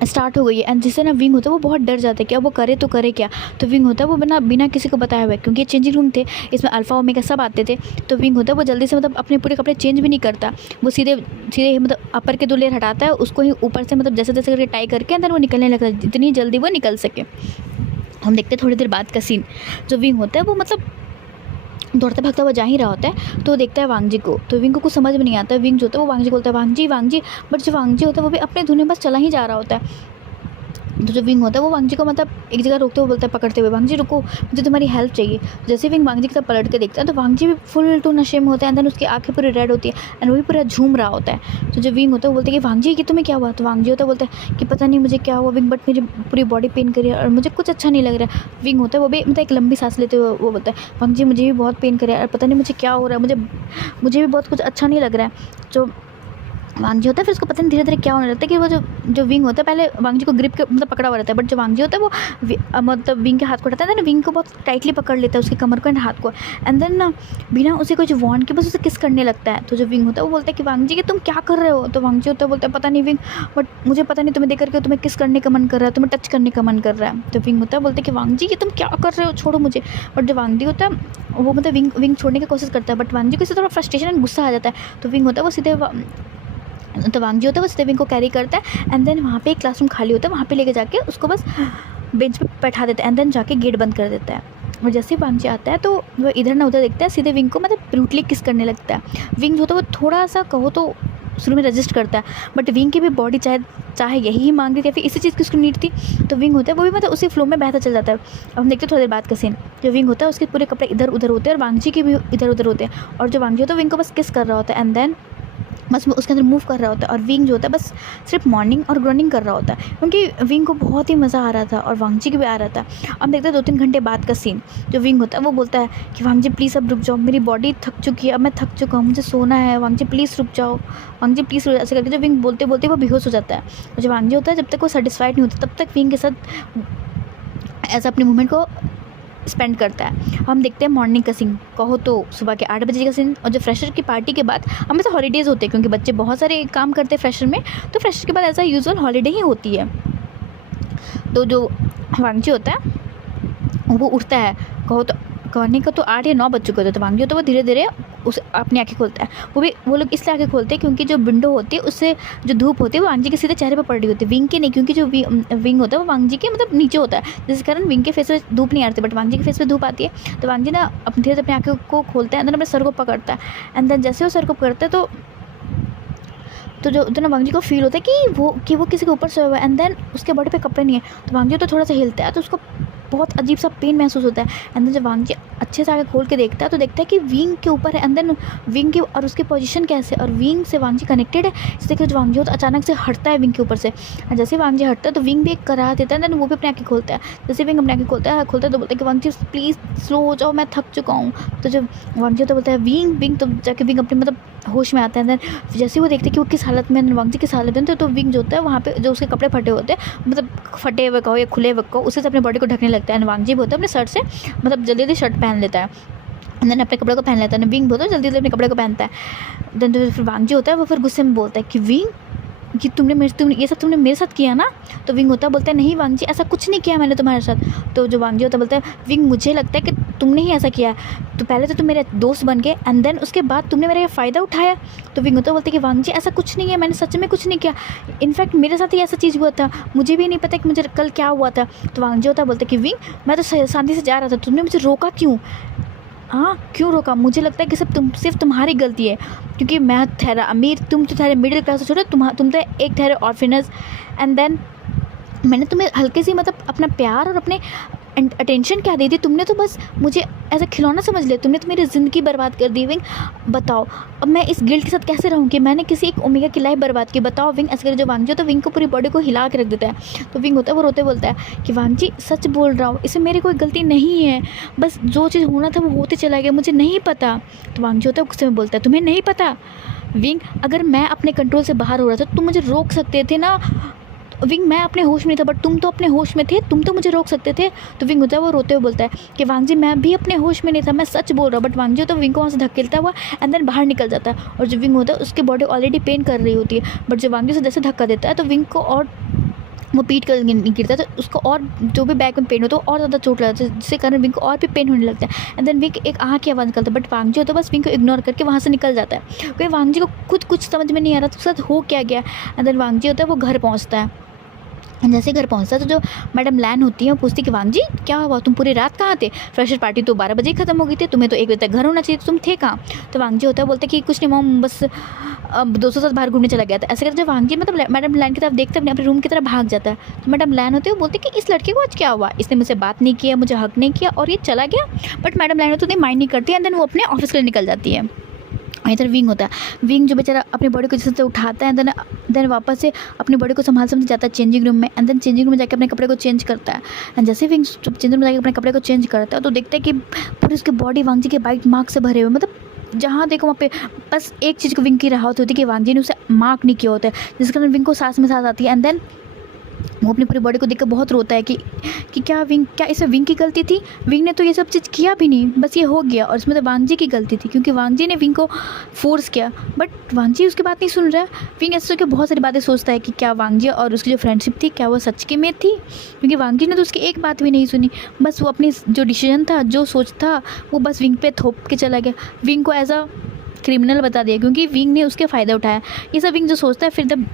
स्टार्ट हो गई है। एंड जिससे ना विंग होता है वो बहुत डर जाता है कि अब वो करे तो करे क्या। तो विंग होता है वो बिना बिना किसी को बताया हुआ है, क्योंकि ये चेंजिंग रूम थे, इसमें अल्फ़ा ओमेगा सब आते थे। तो विंग होता है वो जल्दी से मतलब अपने पूरे कपड़े चेंज भी नहीं करता, वो सीधे सीधे मतलब अपर के 2 लेयर हटाता है, उसको ही ऊपर से मतलब जैसे तैसे करके टाई करके अंदर वो निकलने लगता है, जितनी जल्दी वो निकल सके। हम देखते हैं थोड़ी देर बाद का सीन। जो विंग होता है वो मतलब दौड़ता भागता हुआ जा ही रहा होता है, तो वो देखता है वांगजी को। तो विंग को कुछ समझ में नहीं आता। विंग जो होता है वो वांगजी को बोलता है, वांगजी वांगजी। बट जो वांगजी होता है वो भी अपने धुन में बस चला ही जा रहा होता है। तो जो विंग होता है वो वांगजी को मतलब एक जगह रोकते हुए बोलता है, पकड़ते हुए, वांगजी रुको, मुझे तुम्हारी हेल्प चाहिए। जैसे विंग वांगजी की तरफ पलट के देखता है तो वांगजी भी फुल टू नशे में होता है। एंड देन उसकी आंखें पूरी रेड होती है एंड वो भी पूरा झूम रहा होता है। तो जो विंग होता है वो बोलते हैं कि वांगजी कि तुम्हें क्या हुआ। तो वांगजी होता है बोलता है कि पता नहीं मुझे क्या हुआ विंग, बट मुझे पूरी बॉडी पेन कर रही है और मुझे कुछ अच्छा नहीं लग रहा है। विंग होता है वो भी मतलब एक लंबी सांस लेते हुए वो बोलता है, वांगजी मुझे भी बहुत पेन कर रहा है और पता नहीं मुझे क्या हो रहा है, मुझे भी बहुत कुछ अच्छा नहीं लग रहा है। जो वांगजी होता है फिर उसको पता नहीं धीरे धीरे क्या होने लगता है कि वो जो विंग होता है पहले वांगजी को ग्रिप के मतलब पकड़ा हुआ रहता है, बट जो वांगजी होता है वो मतलब विंग के हाथ को उठाता है ना, विंग को बहुत टाइटली पकड़ लेता है उसकी कमर को एंड हाथ को। एंड देन ना बिना उसे कुछ वार्न के बस उसे किस करने लगता है। तो जो विंग होता है वो बोलता है कि वांगजी कि तुम क्या कर रहे हो। तो वांगजी होता है बोलता है पता नहीं विंग, बट मुझे पता नहीं तुम्हें देख करके तुम्हें किस करने का मन कर रहा है, तुम्हें टच करने का मन कर रहा है। तो विंग होता है बोलते हैं कि वांगजी कि तुम क्या कर रहे हो, छोड़ो मुझे। बट जो वांगजी होता है वो मतलब विंग छोड़ने की कोशिश करता है, बट वांगजी को इससे थोड़ा फ्रस्ट्रेशन एंड गुस्सा आ जाता है। तो विंग होता है वो सीधे तो वांगजी होता है वो स्टेविंग को कैरी करता है एंड देन वहाँ पे एक क्लासरूम खाली होता है, वहाँ पे लेके जाके उसको बस बेंच पे बैठा देता है एंड देन जाके गेट बंद कर देता है। और जैसे ही वांगजी आता है तो वो इधर ना उधर देखता है, सीधे विंग को मतलब ब्रूटली किस करने लगता है। विंग जो होता है वो थोड़ा सा कहो तो शुरू में रजिस्ट करता है, बट विंग की भी बॉडी चाहे यही ही मांग रही थी या फिर इसी चीज़ की उसको नीड थी। तो विंग होता है वो भी मतलब उसी फ्लो में बहता चल जाता है। अब हम देखते हैं थोड़ी देर बाद का सीन। जो विंग होता है उसके पूरे कपड़े इधर उधर होते हैं और वांगजी के भी इधर उधर होते हैं, और जो वांगजी होता है विंग को बस किस कर रहा होता है एंड देन बस वो उसके अंदर मूव कर रहा होता है। और विंग जो होता है बस सिर्फ मॉर्निंग और ग्रोनिंग कर रहा होता है, क्योंकि विंग को बहुत ही मज़ा आ रहा था और वांगजी को भी आ रहा था। अब देखते हैं 2-3 घंटे बाद का सीन। जो विंग होता है वो बोलता है कि वांगजी प्लीज़ अब रुक जाओ, मेरी बॉडी थक चुकी है, अब मैं थक चुका हूँ, मुझे सोना है, वांगजी प्लीज़ रुक जाओ, वांगजी प्लीज़। ऐसे करके जो विंग बोलते बोलते वो बेहोश हो जाता है। और जो वांगजी होता है जब तक वो सेटिस्फाइड नहीं होता तब तक विंग के साथ ऐसा अपने मूवमेंट को स्पेंड करता है। हम देखते हैं मॉर्निंग का सीन, कहो तो सुबह के 8 बजे का सीन। और जो फ्रेशर की पार्टी के बाद हमेशा हॉलीडेज़ होते हैं, क्योंकि बच्चे बहुत सारे काम करते हैं फ्रेशर में, तो फ्रेशर के बाद ऐसा यूजुअल हॉलीडे ही होती है। तो जो वांगजी होता है वो उठता है, कहो तो कहने का तो 8 या 9 बज चुके थे। तो वांगजी होता है वो धीरे धीरे उस अपनी आँखें खोलता है। वो लोग इसलिए आँखें खोलते हैं क्योंकि जो विंडो होती है उससे जो धूप होती है वो वांगजी के सीधे चेहरे पर पड़ रही होती है, विंग के नहीं, क्योंकि जो विंग होता है वो वांगजी के मतलब नीचे होता है, जिस कारण विंग के फेस पे धूप नहीं आती, बट वांगजी के फेस पे धूप आती है। तो वांगजी ना अपनी धीरे अपनी आँखों को खोलता है, अंदर अपने सर को पकड़ता है एंड देन जैसे वो सर को पकड़ता है तो जो ना वांगजी को फील होता है कि वो किसी के ऊपर सोया हुआ है एंड देन उसके बॉडी पे कपड़े नहीं है। तो वांगजी तो थोड़ा सा हिलता है तो उसको बहुत अजीब सा पेन महसूस होता है। एंड देन जब वांगजी अच्छे से आगे खोल के देखता है तो देखता है कि विंग के ऊपर है एंड देन विंग की और उसकी पोजीशन कैसे और विंग से वांगजी कनेक्टेड है। इससे कि जो वांगजी होता है अचानक से हटता है विंग के ऊपर से, और जैसे वांगजी हटता है तो विंग भी एक करा देता है, देन वो भी अपनी आँखें खोलता है। जैसे विंग अपनी आँखें खोलता है तो बोलता है कि वांगजी प्लीज़ स्लो हो जाओ, मैं थक चुका हूँ। तो जब वांगजी होता बोलता है विंग, तो जाके विंग अपने मतलब होश में आता है। देन जैसे वो देखते हैं कि वो किस हालत में वांगजी किस हालत में, तो विंग जो होता है वहाँ पे जो उसके कपड़े फटे होते हैं, मतलब फटे हुए कहो या खुले हुए कहो, उससे अपने बॉडी को ढकने लगता है। वांगजी भी होता है अपने शर्ट से मतलब जल्दी जल्दी शर्ट पहन लेता है, देन अपने कपड़े को पहन लेता है। विंग बोलता है जल्दी जल्दी अपने कपड़े को पहनता है। देन तो फिर वांगजी होता है वो फिर गुस्से में बोलता है कि विंग कि ये सब तुमने मेरे साथ किया ना। तो विंग होता बोलता है नहीं वांगजी ऐसा कुछ नहीं किया मैंने तुम्हारे साथ। तो जो वांगजी होता बोलता है विंग मुझे लगता है कि तुमने ही ऐसा किया, तो पहले तो तुम मेरे दोस्त बन गए एंड देन उसके बाद तुमने मेरा ये फ़ायदा उठाया। तो विंग होता बोलता है कि वांगजी ऐसा कुछ नहीं है, मैंने सच में कुछ नहीं किया, इनफैक्ट मेरे साथ ही ऐसा चीज़ हुआ था, मुझे भी नहीं पता कि मुझे कल क्या हुआ था। तो वांगजी होता बोलता है कि विंग मैं तो शांति से जा रहा था, तुमने मुझे रोका क्यों? हाँ क्यों रोका? मुझे लगता है कि सिर्फ तुम्हारी गलती है, क्योंकि मैं ठहरा अमीर, तुम तो ठहरे मिडिल क्लास से छोटे, तुम तो एक ठहरे ऑर्फिनज एंड देन मैंने तुम्हें हल्के सी मतलब अपना प्यार और अपने अटेंशन क्या दी थी, तुमने तो बस मुझे ऐसा खिलौना समझ लिया, तुमने तो मेरी ज़िंदगी बर्बाद कर दी। विंग बताओ अब मैं इस गिल्ट के साथ कैसे रहूँ कि मैंने किसी एक ओमेगा की लाइफ बर्बाद की, बताओ विंग। ऐसे जो वांगजी तो विंग को पूरी बॉडी को हिला के रख देता है। तो विंग होता है वो रोते बोलता है कि वांगजी सच बोल रहा हूँ, इसमें मेरी कोई गलती नहीं है, बस जो चीज़ होना था वो होते चला गया, मुझे नहीं पता। तो वांगजी होता है गुस्से में बोलता है तुम्हें नहीं पता? विंग अगर मैं अपने कंट्रोल से बाहर हो रहा था तुम मुझे रोक सकते थे ना। विंग मैं अपने होश में नहीं था, बट तुम तो अपने होश में थे, तुम तो मुझे रोक सकते थे। तो विंग होता है वो रोते हुए बोलता है कि वांगजी मैं भी अपने होश में नहीं था, मैं सच बोल रहा हूँ। बट वांगजी तो विंग को वहाँ से धकेलता हुआ एंड देन बाहर निकल जाता है। और जो विंग होता है उसकी बॉडी ऑलरेडी पेन कर रही होती है, बट जो वांगजी से जैसे धक्का देता है तो विंग को और वो पीट कर गिरता है, तो उसको और जो भी बैक में पेन होता है वो और ज़्यादा चोट लगता है, जिससे कारण विंग को और भी पेन होने लगता है। एंड देन विंग एक आह की आवाज़ निकलता है, बट वांग जी होता है बस विंग को इग्नोर करके वहाँ से निकल जाता है, क्योंकि वांग जी को खुद कुछ समझ में नहीं आ रहा तो उसके साथ हो क्या गया। एंड देन वांग जी होता है वो घर पहुँचता है। जैसे घर पहुंचता है तो जो मैडम लैन होती है वो पूछती कि वांग जी क्या हुआ, तुम पूरी रात कहाँ थे, फ्रेशर पार्टी तो 12 बजे ही खत्म हो गई थी, तुम्हें तो 1 बजे तक घर होना चाहिए, तुम थे कहाँ। तो वांग जी होता है बोलते कि कुछ नहीं मॉम, बस दोस्तों के साथ बाहर घूमने चला गया था। ऐसे करते वांग जी मतलब मैडम लैन की तरफ देखते अपने रूम की तरफ भाग जाता है। तो मैडम लैन होती है वो बोलते कि इस लड़के को आज क्या हुआ, इसने मुझसे बात नहीं किया, मुझे हक नहीं किया और ये चला गया। बट मैडम लैन होती है माइंड नहीं करती, एंड देन वो अपने ऑफिस के लिए निकल जाती है। इधर विंग होता है, विंग जो बेचारा अपनी बॉडी को जिस से उठाता है, देन वापस से अपनी बॉडी को संभाल जाता है चेंजिंग रूम में। एंड देन चेंजिंग रूम में जाकर अपने कपड़े को चेंज करता है। एंड जैसे विंग चेंजिंग रूम में जाकर अपने कपड़े को चेंज करता है तो देखता है कि पूरी उसकी बॉडी वांग जी के बाइट मार्क से भरे हुए, मतलब जहाँ देखो वहाँ पे बस एक चीज़ को विंग की राहत होती है कि वांग जी ने उसे मार्क नहीं किया होता है, जिसके कारण विंग को सांस में सांस आती है। एंड देन वो अपनी पूरी बॉडी को देखकर बहुत रोता है कि क्या इसमें विंग की गलती थी, विंग ने तो ये सब चीज़ किया भी नहीं, बस ये हो गया और इसमें तो वांग जी की गलती थी, क्योंकि वांग जी ने विंग को फोर्स किया। बट वांग जी उसकी बात नहीं सुन रहा है। विंग ऐसे करके बहुत सारी बातें सोचता है कि क्या वांग जी और उसकी जो फ्रेंडशिप थी क्या वो सच की में थी, क्योंकि वांग जी ने तो उसकी एक बात भी नहीं सुनी, बस वो अपनी जो डिसीजन था, जो सोच था, वो बस विंग पे थोप के चला गया, विंग को एज अ क्रिमिनल बता दिया, क्योंकि विंग ने उसके फ़ायदा उठाया। ये सब विंग जो सोचता है, फिर जब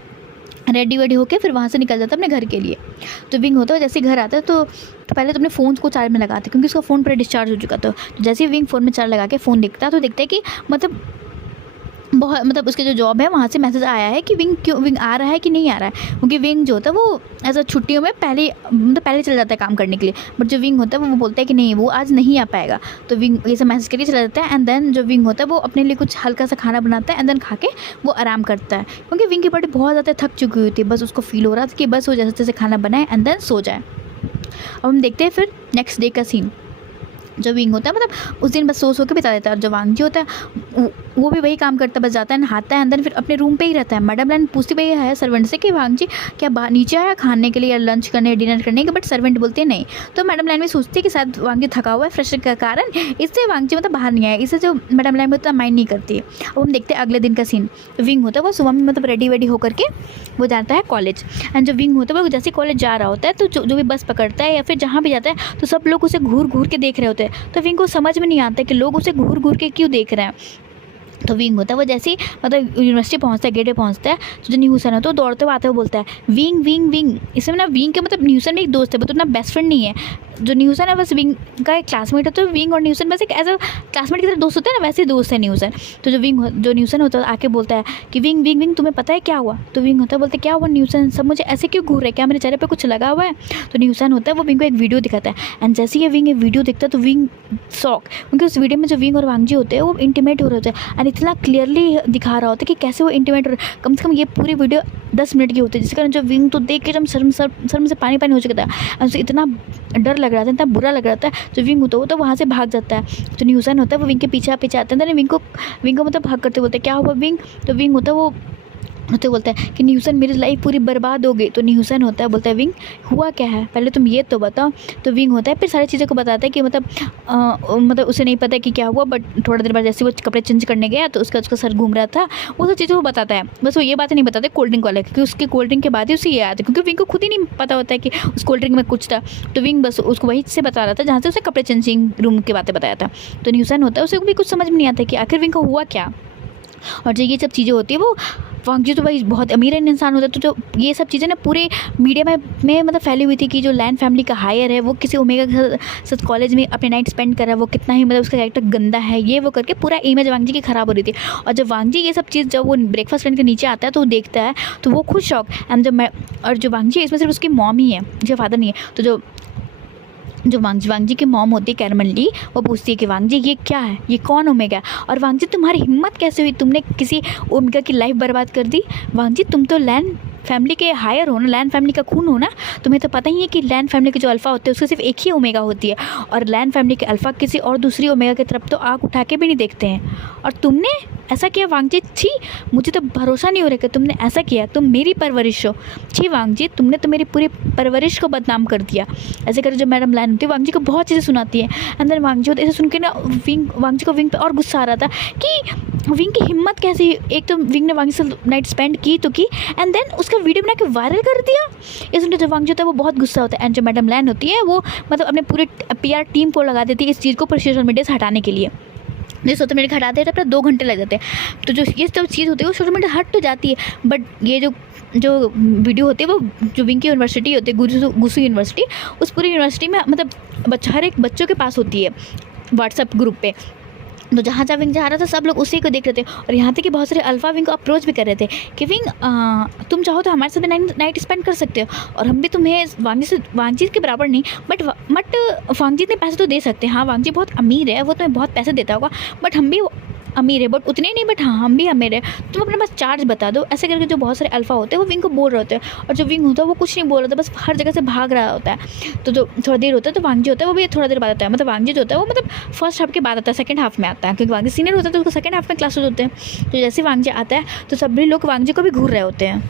रेडी वेडी होकर फिर वहाँ से निकल जाता है अपने घर के लिए। तो विंग होता है जैसे घर आता है तो पहले तो अपने फ़ोन को चार्ज में लगाते, क्योंकि उसका फ़ोन पूरा डिस्चार्ज हो चुका था। तो जैसे ही विंग फ़ोन में चार्ज लगा के फ़ोन देखता है तो देखता है कि मतलब उसके जो जॉब है वहाँ से मैसेज आया है कि विंग आ रहा है कि नहीं आ रहा है, क्योंकि विंग जो होता है वो ऐसा छुट्टियों में पहले चला जाता है काम करने के लिए। बट जो विंग होता है वो बोलता है कि नहीं, वो आज नहीं आ पाएगा। तो विंग ये सब मैसेज करके चला जाता है। एंड देन जो विंग होता है वो अपने लिए कुछ हल्का सा खाना बनाता है, एंड देन खा के वो आराम करता है, क्योंकि विंग की बॉडी बहुत ज़्यादा थक चुकी हुई थी। बस उसको फील हो रहा था कि बस वो जैसे जैसे खाना बनाए एंड देन सो जाए। अब हम देखते हैं फिर नेक्स्ट डे का सीन। जो विंग होता है मतलब उस दिन बस सो के बिता देता है, और जो वांग जी होता है वो भी वही काम करता है, बस जाता है नहाता है, अंदर फिर अपने रूम पे ही रहता है। मैडम लैन पूछती भाई है सर्वेंट से कि वांग जी क्या नीचे आया खाने के लिए या लंच करने डिनर करने के, बट सर्वेंट बोलते हैं नहीं। तो मैडम लैन भी सोचती है कि शायद वांग जी थका हुआ है फ्रेशर के कारण, इससे वांग जी मतलब बाहर नहीं आया, इससे जो मैडम लैन में उतना माइंड नहीं करती है। अब हम देखते हैं अगले दिन का सीन। विंग होता है वो सुबह में मतलब रेडी वेडी होकर के वो जाता है कॉलेज। एंड जो विंग होता है वो जैसे कॉलेज जा रहा होता है तो जो भी बस पकड़ता है या फिर जहाँ भी जाता है तो सब लोग उसे घूर घूर के देख रहे होते हैं। तो विंग को समझ में नहीं आता कि लोग उसे घूर घूर के क्यों देख रहे हैं। तो विंग होता है वो जैसे ही मतलब यूनिवर्सिटी पहुंचता है, गेट पे पहुंचता है, तो जो न्यूसन है तो दौड़ते हुए आते हुए बोलता है विंग विंग विंग। इसमें ना विंग के मतलब न्यूसन में एक दोस्त है, वो तो ना बेस्ट फ्रेंड नहीं है। जो न्यूसन है बस विंग का एक क्लासमेट है, तो विंग और न्यूसन बस एक एज अ क्लासमेट की तरह दोस्त होता है ना, वैसे दोस्त है न्यूसन। तो जो न्यूसन होता है आके बोलता है कि विंग विंग विंग तुम्हें पता है क्या हुआ। तो विंग होता है बोलते क्या हुआ न्यूसन, सब मुझे ऐसे क्यों घूर रहे, क्या मेरे चेहरे पर कुछ लगा हुआ है। तो न्यूसन होता है वो विंग को एक वीडियो दिखाता है। एंड जैसे ही विंग एक वीडियो दिखता है तो विंग शॉक, क्योंकि उस वीडियो में जो विंग और वांग जी होते हैं वो इंटीमेट हो रहे होते हैं, एंड इतना क्लियरली दिखा रहा होता है कि कैसे वो इंटीमेट हो रहे हैं। कम से कम ये पूरी वीडियो 10 मिनट की होती है, जिसके कारण जो विंग तो देख के एकदम शर्म से पानी हो चुका था, उसे इतना डर लग रहा था, इतना बुरा लग रहा था। जो विंग होता है वो तो वहाँ से भाग जाता है। तो न्यूसन होता है वो विंग के पीछे आते हैं, विंग को मतलब भाग करते बोलते क्या हुआ विंग। तो विंग होता है वो तो बोलता है कि न्यूसन मेरी लाइफ पूरी बर्बाद हो गई। तो न्यूसन होता है बोलता है विंग हुआ क्या है, पहले तुम ये तो बताओ। तो विंग होता है फिर सारी चीज़ों को बताता है कि मतलब उसे नहीं पता कि क्या हुआ, बट थोड़ा देर बाद जैसे वो कपड़े चेंज करने गया तो उसका सर घूम रहा था, वो सब चीज़ें वो बताता है। बस वो ये बातें नहीं बताते कोल्ड ड्रिंक वाले, क्योंकि उसके कोल्ड ड्रिंक के बाद ही उसे ये आता है, क्योंकि विंग को खुद ही नहीं पता होता है कि उस कोल्ड ड्रिंक में कुछ था। तो विंग बस उसको वहीं से बता रहा था जहाँ से उसे कपड़े चेंजिंग रूम की बातें बताया था। तो न्यूसन होता है उसे भी कुछ समझ में नहीं आता कि आखिर विंग को हुआ क्या। और जो ये सब चीज़ें होती है वो वांग जी तो भाई बहुत अमीर इंसान होता है। तो जो ये सब चीज़ें ना पूरे मीडिया में मतलब फैली हुई थी कि जो लैन फैमिली का हायर है वो किसी ओमेगा के साथ कॉलेज में अपने नाइट स्पेंड कर रहा है, वो कितना ही मतलब उसका कैरेक्टर गंदा है, ये वो करके पूरा इमेज वांग जी की ख़राब हो रही थी। और जब वांग जी ये सब चीज़ जब वो ब्रेकफास्ट करने के नीचे आता है तो वो देखता है तो वो खुद शौक। एंड जो वांग जी है इसमें सिर्फ उसकी मॉम ही है, जो फादर नहीं है। तो जो वांग जी की मॉम होती है कैरमन ली, वो पूछती है कि वांग जी ये क्या है, ये कौन ओमेगा, और वांग जी तुम्हारी हिम्मत कैसे हुई, तुमने किसी ओमेगा की लाइफ बर्बाद कर दी। वांग जी तुम तो लैन फैमिली के हायर हो ना, लैन फैमिली का खून हो ना, तुम्हें तो पता ही है कि लैन फैमिली के जो अल्फ़ा होते हैं उसके सिर्फ एक ही ओमेगा होती है, और लैन फैमिली के अल्फ़ा किसी और दूसरी ओमेगा की तरफ तो आँख उठा के भी नहीं देखते हैं। और तुमने ऐसा किया वांगजी, छी मुझे तो भरोसा नहीं हो रहा कि तुमने ऐसा किया, तुम मेरी परवरिश हो, छी वांगजी तुमने तो मेरी पूरी परवरिश को बदनाम कर दिया। ऐसे करके जो मैडम लाइन होती है वांगजी को बहुत चीज़ें सुनाती है। एंड देन वांगजी होते ऐसे सुन के ना वांगजी को विंग पे और गुस्सा आ रहा था कि विंग की हिम्मत कैसी, एक तो विंग ने वांगजी से नाइट स्पेंड की तो की, एंड देन उसका वीडियो बना के वायरल कर दिया। ये सुनकर जो वांगजी होता है वो बहुत गुस्सा होता है। एंड जो मैडम लाइन होती है वो मतलब अपने पूरे PR टीम को लगा देती है इस चीज़ को सोशल मीडिया से हटाने के लिए। जैसे सोशल मीडिया हटाते हैं तो अपना 2 घंटे लग जाते हैं। तो जो ये सब चीज़ होती है वो सोशल मीडिया हट तो जाती है, बट ये जो वीडियो होती है वो जो विंग की यूनिवर्सिटी होती है गुसु यूनिवर्सिटी, उस पूरी यूनिवर्सिटी में मतलब हर एक बच्चों के पास होती है व्हाट्सएप ग्रुप पे। तो जहाँ जहाँ विंग जा रहा था सब लोग उसी को देख रहे थे, और यहाँ तक कि बहुत सारे अल्फ़ा विंग को अप्रोच भी कर रहे थे कि विंग तुम चाहो तो हमारे साथ भी नाइट स्पेंड कर सकते हो, और हम भी तुम्हें वांगजी के बराबर नहीं, बट वांगजी ने पैसे तो दे सकते हैं। हाँ वांगजी बहुत अमीर है, वो तुम्हें बहुत पैसे देता होगा, बट हम भी अमीर है, बट उतने नहीं, बट हाँ हम भी अमीर है, तुम अपने पास चार्ज बता दो। ऐसे करके जो बहुत सारे अल्फ़ा होते हैं वो विंग को बोल रहे होते हैं, और जो विंग होता है वो कुछ नहीं बोल रहा था, बस हर जगह से भाग रहा होता है। तो जो थोड़ा देर होता है तो वांगजी होता है वो भी थोड़ा देर बाद आता है, मतलब वांगजी जो होता है वो मतलब फर्स्ट हाफ के बाद आता है, सेकंड हाफ में आता है, क्योंकि वांगजी सीनियर होता है तो उसको सेकंड हाफ में क्लासेस होते हैं। तो जैसे वांगजी आता है तो सभी लोग वांगजी को भी घूर रहे होते हैं,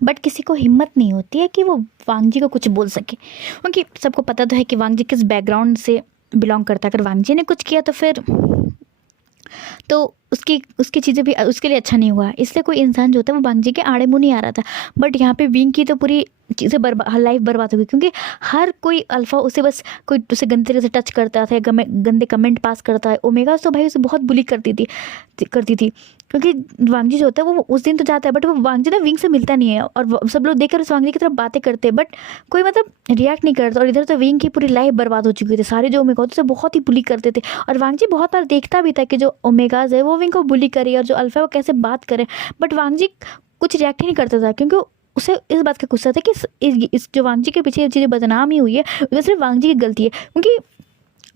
बट किसी को हिम्मत नहीं होती है कि वो वांगजी को कुछ बोल सके, क्योंकि सबको पता तो है कि वांगजी किस बैकग्राउंड से बिलोंग करता है। अगर वांगजी ने कुछ किया तो फिर तो उसकी चीज़ें भी उसके लिए अच्छा नहीं हुआ। इसलिए कोई इंसान जो होता है वो वांगजी के आड़े मुँह नहीं आ रहा था, बट यहाँ पे विंग की तो पूरी चीज़ें लाइफ बर्बाद हो गई, क्योंकि हर कोई अल्फ़ा उसे बस कोई उसे गंदे तरीके से टच करता था, गंदे कमेंट पास करता है। ओमेगा तो भाई उसे बहुत बुली करती थी, क्योंकि वांगजी जो होता है वो उस दिन तो जाता है, बट वो वांगजी ना विंग से मिलता नहीं है, और सब लोग देखकर उस वांगजी की तरफ बातें करते हैं, बट कोई मतलब रिएक्ट नहीं करता। और इधर तो विंग की पूरी लाइफ बर्बाद हो चुकी थी, सारे जो ओमेगा होते थे बहुत ही बुली करते थे, और वांगजी बहुत बार देखता भी था कि जो ओमेगाज है वो विंग को बुली करे और जो अल्फ़ा है वो कैसे बात करे, बट वांगजी कुछ रिएक्ट ही नहीं करता था, क्योंकि उसे इस बात का गुस्सा था कि इस जो वांगजी के पीछे ये चीज़ें बदनाम ही हुई है, वो सिर्फ वांगजी की गलती है। क्योंकि